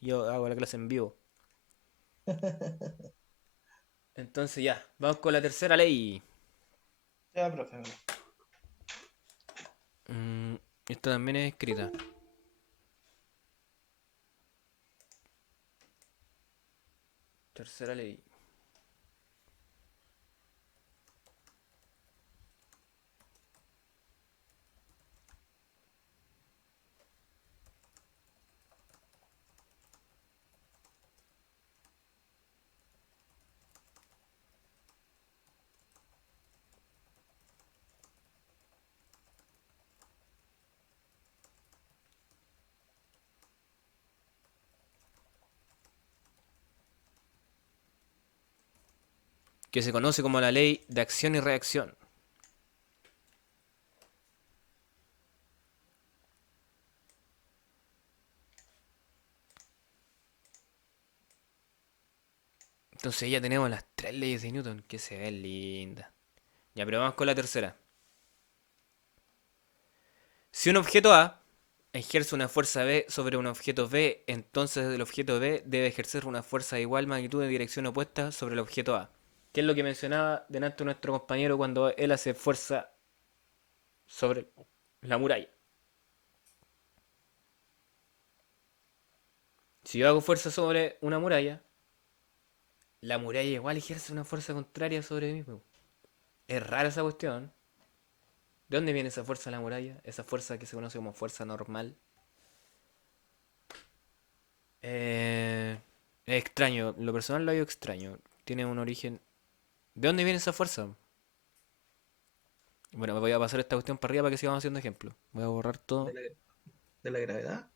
Yo hago la clase en vivo. Entonces ya, vamos con la tercera ley. ya, profe. Mm, esta también es escrita. Tercera ley. Que se conoce como la ley de acción y reacción. Entonces ya tenemos las tres leyes de Newton, que se ven lindas. Ya, pero vamos con la tercera. Si un objeto A ejerce una fuerza B sobre un objeto B, entonces el objeto B debe ejercer una fuerza de igual magnitud en dirección opuesta sobre el objeto A. ¿Qué es lo que mencionaba delante nuestro compañero cuando él hace fuerza sobre la muralla? Si yo hago fuerza sobre una muralla, la muralla igual ejerce una fuerza contraria sobre mí, po. Es rara esa cuestión. ¿De dónde viene esa fuerza de la muralla? Esa fuerza que se conoce como fuerza normal. Es extraño, lo personal lo veo extraño. Tiene un origen. ¿De dónde viene esa fuerza? Bueno, me voy a pasar esta cuestión para arriba para que sigamos haciendo ejemplos. Voy a borrar todo. De la gravedad.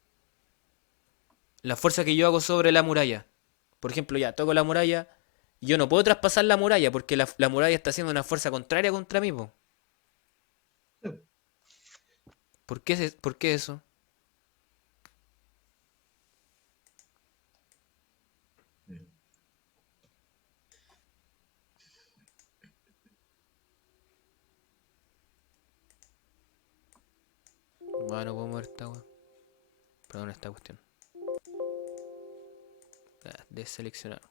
La fuerza que yo hago sobre la muralla. Por ejemplo, ya, toco la muralla. Y yo no puedo traspasar la muralla porque la muralla está haciendo una fuerza contraria contra mí, po. ¿Por qué eso? Bueno, no puedo mover esta weá. Perdón, esta cuestión. Deseleccionar.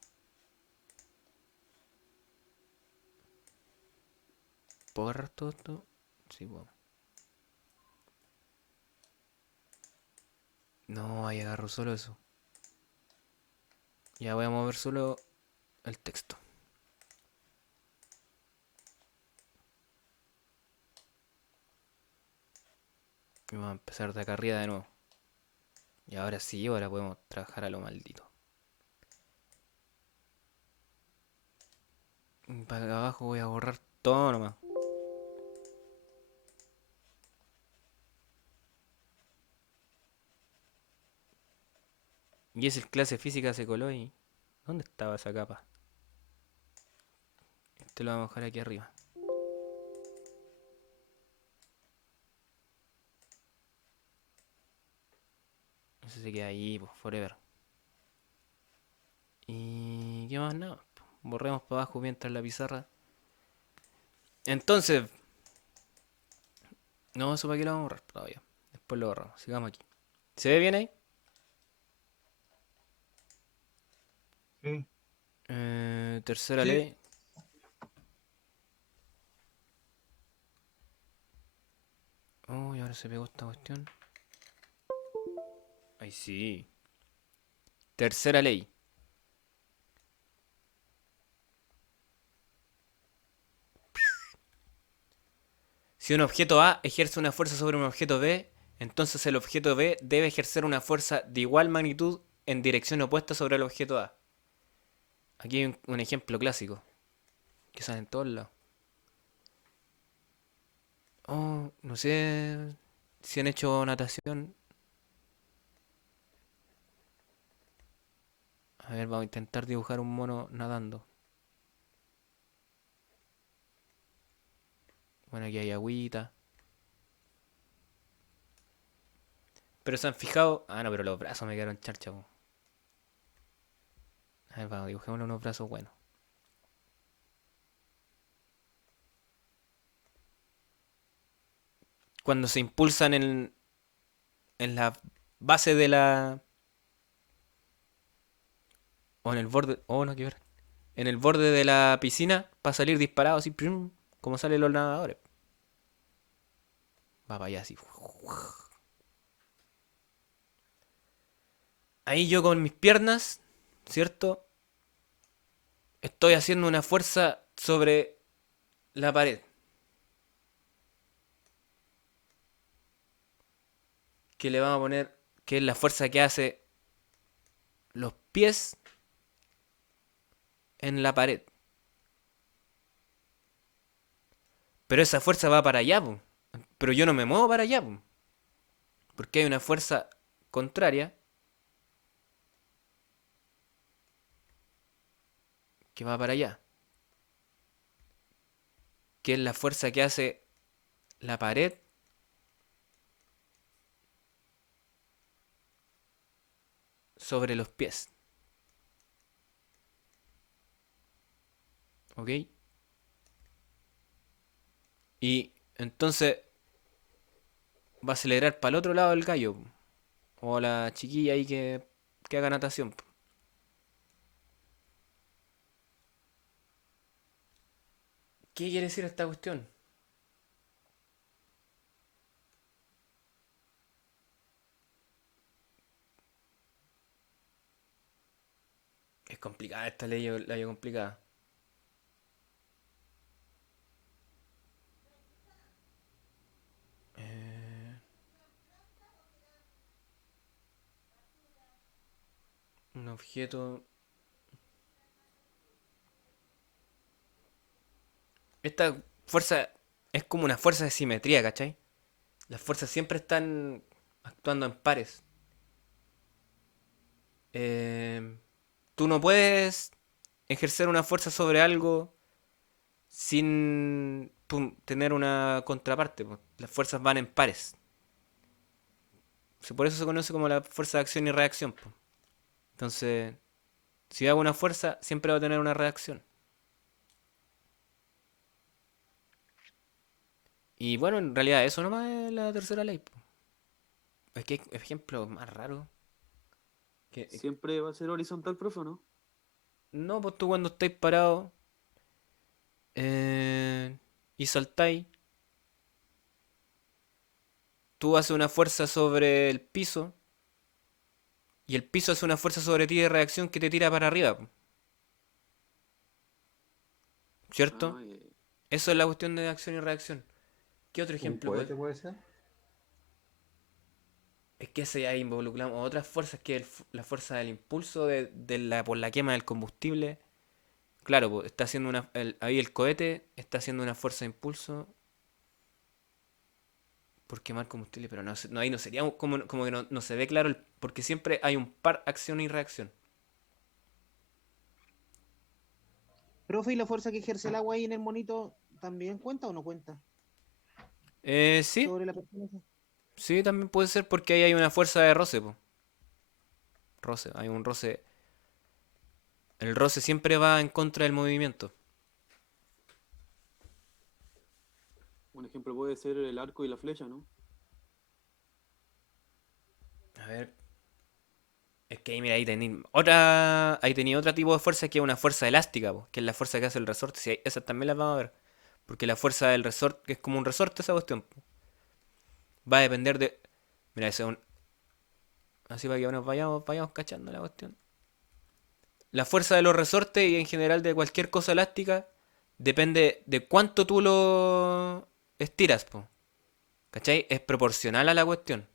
¿Puedo agarrar todo esto? Sí, puedo. No, ahí agarro solo eso. Ya voy a mover solo el texto. Y vamos a empezar de acá arriba de nuevo. Y ahora sí, ahora podemos trabajar a lo maldito. Para acá abajo voy a borrar todo nomás. Y es el clase física se coló y... ¿Dónde estaba esa capa? Este lo vamos a dejar aquí arriba. Eso se queda ahí, pues, forever. Y... ¿qué más? Nada. Borremos para abajo mientras la pizarra. Entonces... No, eso para qué lo vamos a borrar todavía. Después lo borramos. Sigamos aquí. ¿Se ve bien ahí? Sí. Tercera Sí. ley. Oh, y ahora se pegó esta cuestión. Ay, sí. Tercera ley. Si un objeto A ejerce una fuerza sobre un objeto B, entonces el objeto B debe ejercer una fuerza de igual magnitud en dirección opuesta sobre el objeto A. Aquí hay un ejemplo clásico. Que sale en todos lados. Oh, no sé si han hecho natación. A ver, vamos a intentar dibujar un mono nadando. Bueno, aquí hay agüita. Pero se han fijado. Ah, no, pero los brazos me quedaron charcha, po. A ver, vamos, dibujémosle unos brazos buenos. Cuando se impulsan en la base de la. O en el borde. Oh, no, que ver. En el borde de la piscina para salir disparado así, ¡prum! Como salen los nadadores. Va para allá así. Ahí yo con mis piernas, ¿cierto? Estoy haciendo una fuerza sobre la pared. Que le vamos a poner, que es la fuerza que hace los pies en la pared. Pero esa fuerza va para allá, po. Pero yo no me muevo para allá, po. Porque hay una fuerza contraria que va para allá. Que es la fuerza que hace la pared sobre los pies. ¿Ok? Y entonces va a acelerar para el otro lado el gallo, po. O la chiquilla ahí que haga natación, po. ¿Qué quiere decir esta cuestión? Es complicada esta ley, la ley complicada. Eh, un objeto. Esta fuerza es como una fuerza de simetría, ¿cachai? Las fuerzas siempre están actuando en pares. Eh, Tú no puedes ejercer una fuerza sobre algo sin tener una contraparte, po. Las fuerzas van en pares. Por eso se conoce como la fuerza de acción y reacción, po. Entonces, si hago una fuerza, siempre va a tener una reacción. Y bueno, en realidad eso nomás es la tercera ley, po. Es que hay ejemplos más raros. Siempre va a ser horizontal, profe, ¿o no? No, pues tú cuando estáis parados y saltáis, tú haces una fuerza sobre el piso y el piso hace una fuerza sobre ti de reacción que te tira para arriba, po. ¿Cierto? Ah, Eso es la cuestión de acción y reacción. ¿Qué otro ¿Un ejemplo cohete puede ser? Es que ese ahí involucramos otras fuerzas que la fuerza del impulso por la quema del combustible. Claro, pues, está haciendo ahí el cohete está haciendo una fuerza de impulso por quemar combustible, pero no, ahí no sería como que no se ve claro, porque siempre hay un par acción y reacción. Profe, ¿y la fuerza que ejerce el agua ahí en el monito también cuenta o no cuenta? Sí, Sobre la persona esa. sí, también puede ser porque ahí hay una fuerza de roce, pues. Roce, hay un roce. El roce siempre va en contra del movimiento. un ejemplo puede ser el arco y la flecha, ¿no? A ver. Es que ahí, mira, ahí tenía otro tipo de fuerza que es una fuerza elástica, po, que es la fuerza que hace el resorte. Sí, esas también las vamos a ver. Porque la fuerza del resorte, que es como un resorte esa cuestión, po, va a depender de. Mira, ese es un. Así para que nos vayamos cachando la cuestión. La fuerza de los resortes y en general de cualquier cosa elástica depende de cuánto tú lo estiras, po. ¿Cachai? Es proporcional a la cuestión.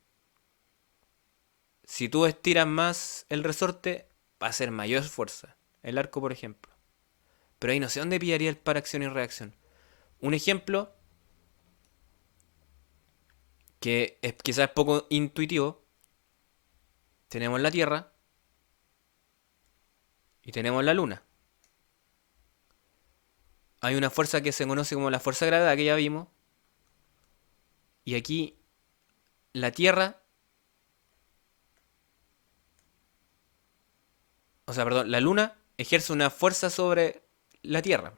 Si tú estiras más el resorte, va a ser mayor fuerza. El arco, por ejemplo. Pero ahí no sé dónde pillaría el par acción y reacción. Un ejemplo que es quizás poco intuitivo. Tenemos la Tierra. y tenemos la luna. Hay una fuerza que se conoce como la fuerza de gravedad que ya vimos. Y aquí la Tierra, o sea, perdón, la luna ejerce una fuerza sobre la Tierra.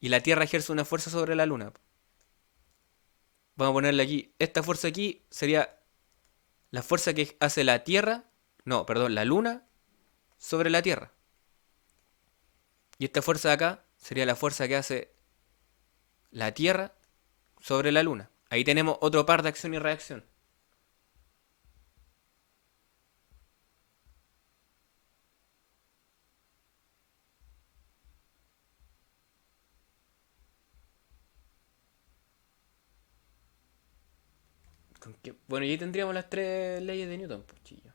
Y la Tierra ejerce una fuerza sobre la luna. Vamos a ponerle aquí, esta fuerza aquí sería la fuerza que hace la Tierra, no, perdón, la luna sobre la Tierra. Y esta fuerza de acá sería la fuerza que hace la Tierra sobre la luna. Ahí tenemos otro par de acción y reacción. Bueno, y ahí tendríamos las tres leyes de Newton, pues, chillo.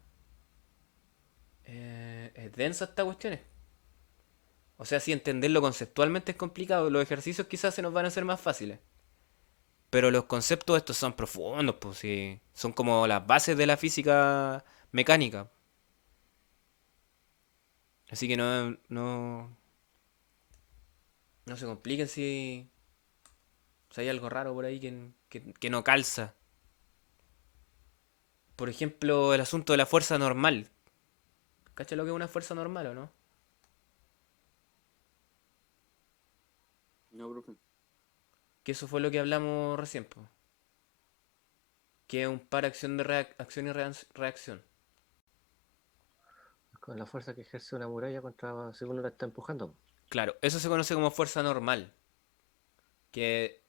Es densa esta cuestión. O sea, si entenderlo conceptualmente es complicado, los ejercicios quizás se nos van a hacer más fáciles. Pero los conceptos estos son profundos, pues sí. Son como las bases de la física mecánica. Así que no se compliquen si hay algo raro por ahí que no calza. Por ejemplo, el asunto de la fuerza normal. ¿Cacha lo que es una fuerza normal o no? No, profe. Que eso fue lo que hablamos recién, po. Que es un par acción de acción y reacción. Con la fuerza que ejerce una muralla contra si uno la está empujando. Claro, eso se conoce como fuerza normal. Que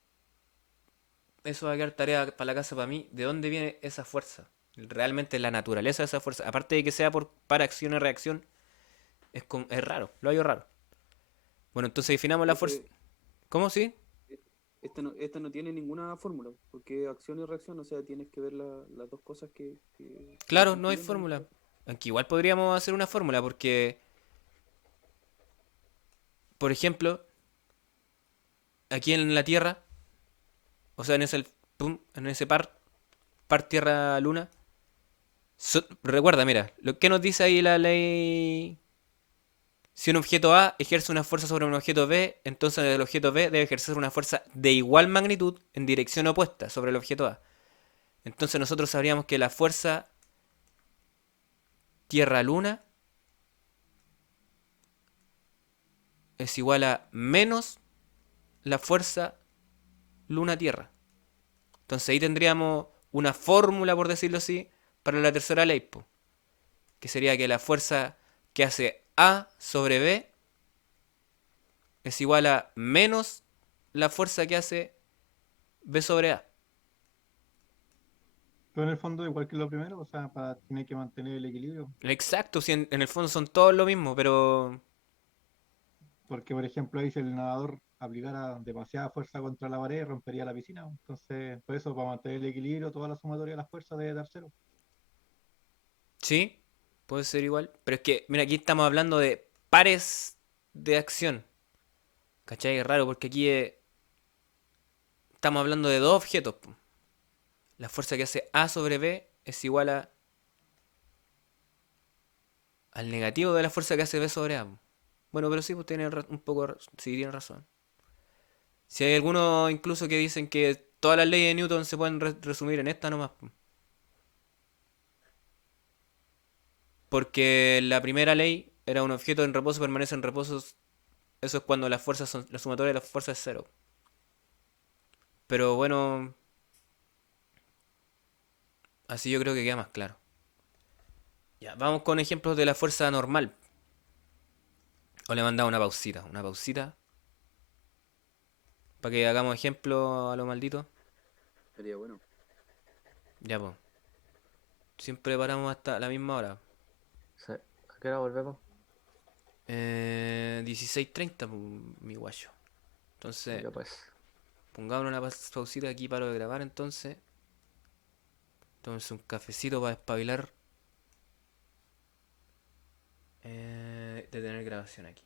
eso va a quedar tarea para la casa para mí. ¿De dónde viene esa fuerza? Realmente la naturaleza de esa fuerza. Aparte de que sea par acción y reacción, es raro, lo hallo raro. Bueno, entonces definamos la fuerza. Profe, ¿Cómo sí? esta no tiene ninguna fórmula, porque acción y reacción, o sea, tienes que ver las dos cosas que se Claro, no hay conjugan en fórmula. esta. Aunque igual podríamos hacer una fórmula porque, por ejemplo, aquí en la Tierra, o sea, en ese par Tierra-Luna, recuerda, mira, lo que nos dice ahí la ley. Si un objeto A ejerce una fuerza sobre un objeto B, entonces el objeto B debe ejercer una fuerza de igual magnitud en dirección opuesta sobre el objeto A. Entonces nosotros sabríamos que la fuerza Tierra-Luna es igual a menos la fuerza Luna-Tierra. Entonces ahí tendríamos una fórmula, por decirlo así, para la tercera ley, po, que sería que la fuerza que hace A sobre B es igual a menos la fuerza que hace B sobre A. Pero en el fondo, igual que lo primero, o sea, tiene que mantener el equilibrio. Exacto, si en el fondo son todos lo mismo, pero Porque, por ejemplo, ahí si el nadador aplicara demasiada fuerza contra la pared, rompería la piscina. Entonces, por eso, para mantener el equilibrio, toda la sumatoria de las fuerzas debe dar cero. sí, puede ser igual. Pero es que, mira, aquí estamos hablando de pares de acción. ¿Cachai? Es raro porque aquí estamos hablando de dos objetos, po. La fuerza que hace A sobre B es igual al negativo de la fuerza que hace B sobre A, po. Bueno, pero sí, pues tiene un poco, sí, tiene razón. Si hay algunos incluso que dicen que todas las leyes de Newton se pueden resumir en esta nomás, po. Porque la primera ley era un objeto en reposo permanece en reposo. Eso es cuando las fuerzas son, la sumatoria de las fuerzas es cero. Pero bueno, así yo creo que queda más claro. Ya, vamos con ejemplos de la fuerza normal. O le mandamos una pausita, para que hagamos ejemplo a lo maldito. Sería bueno. Ya, pues. Siempre paramos hasta la misma hora. Sí. ¿A qué hora volvemos? 16:30, pues, mi guayo. Entonces, Ya pues. pongamos una pausita aquí para grabar entonces. Tómense un cafecito para espabilar. De tener grabación aquí.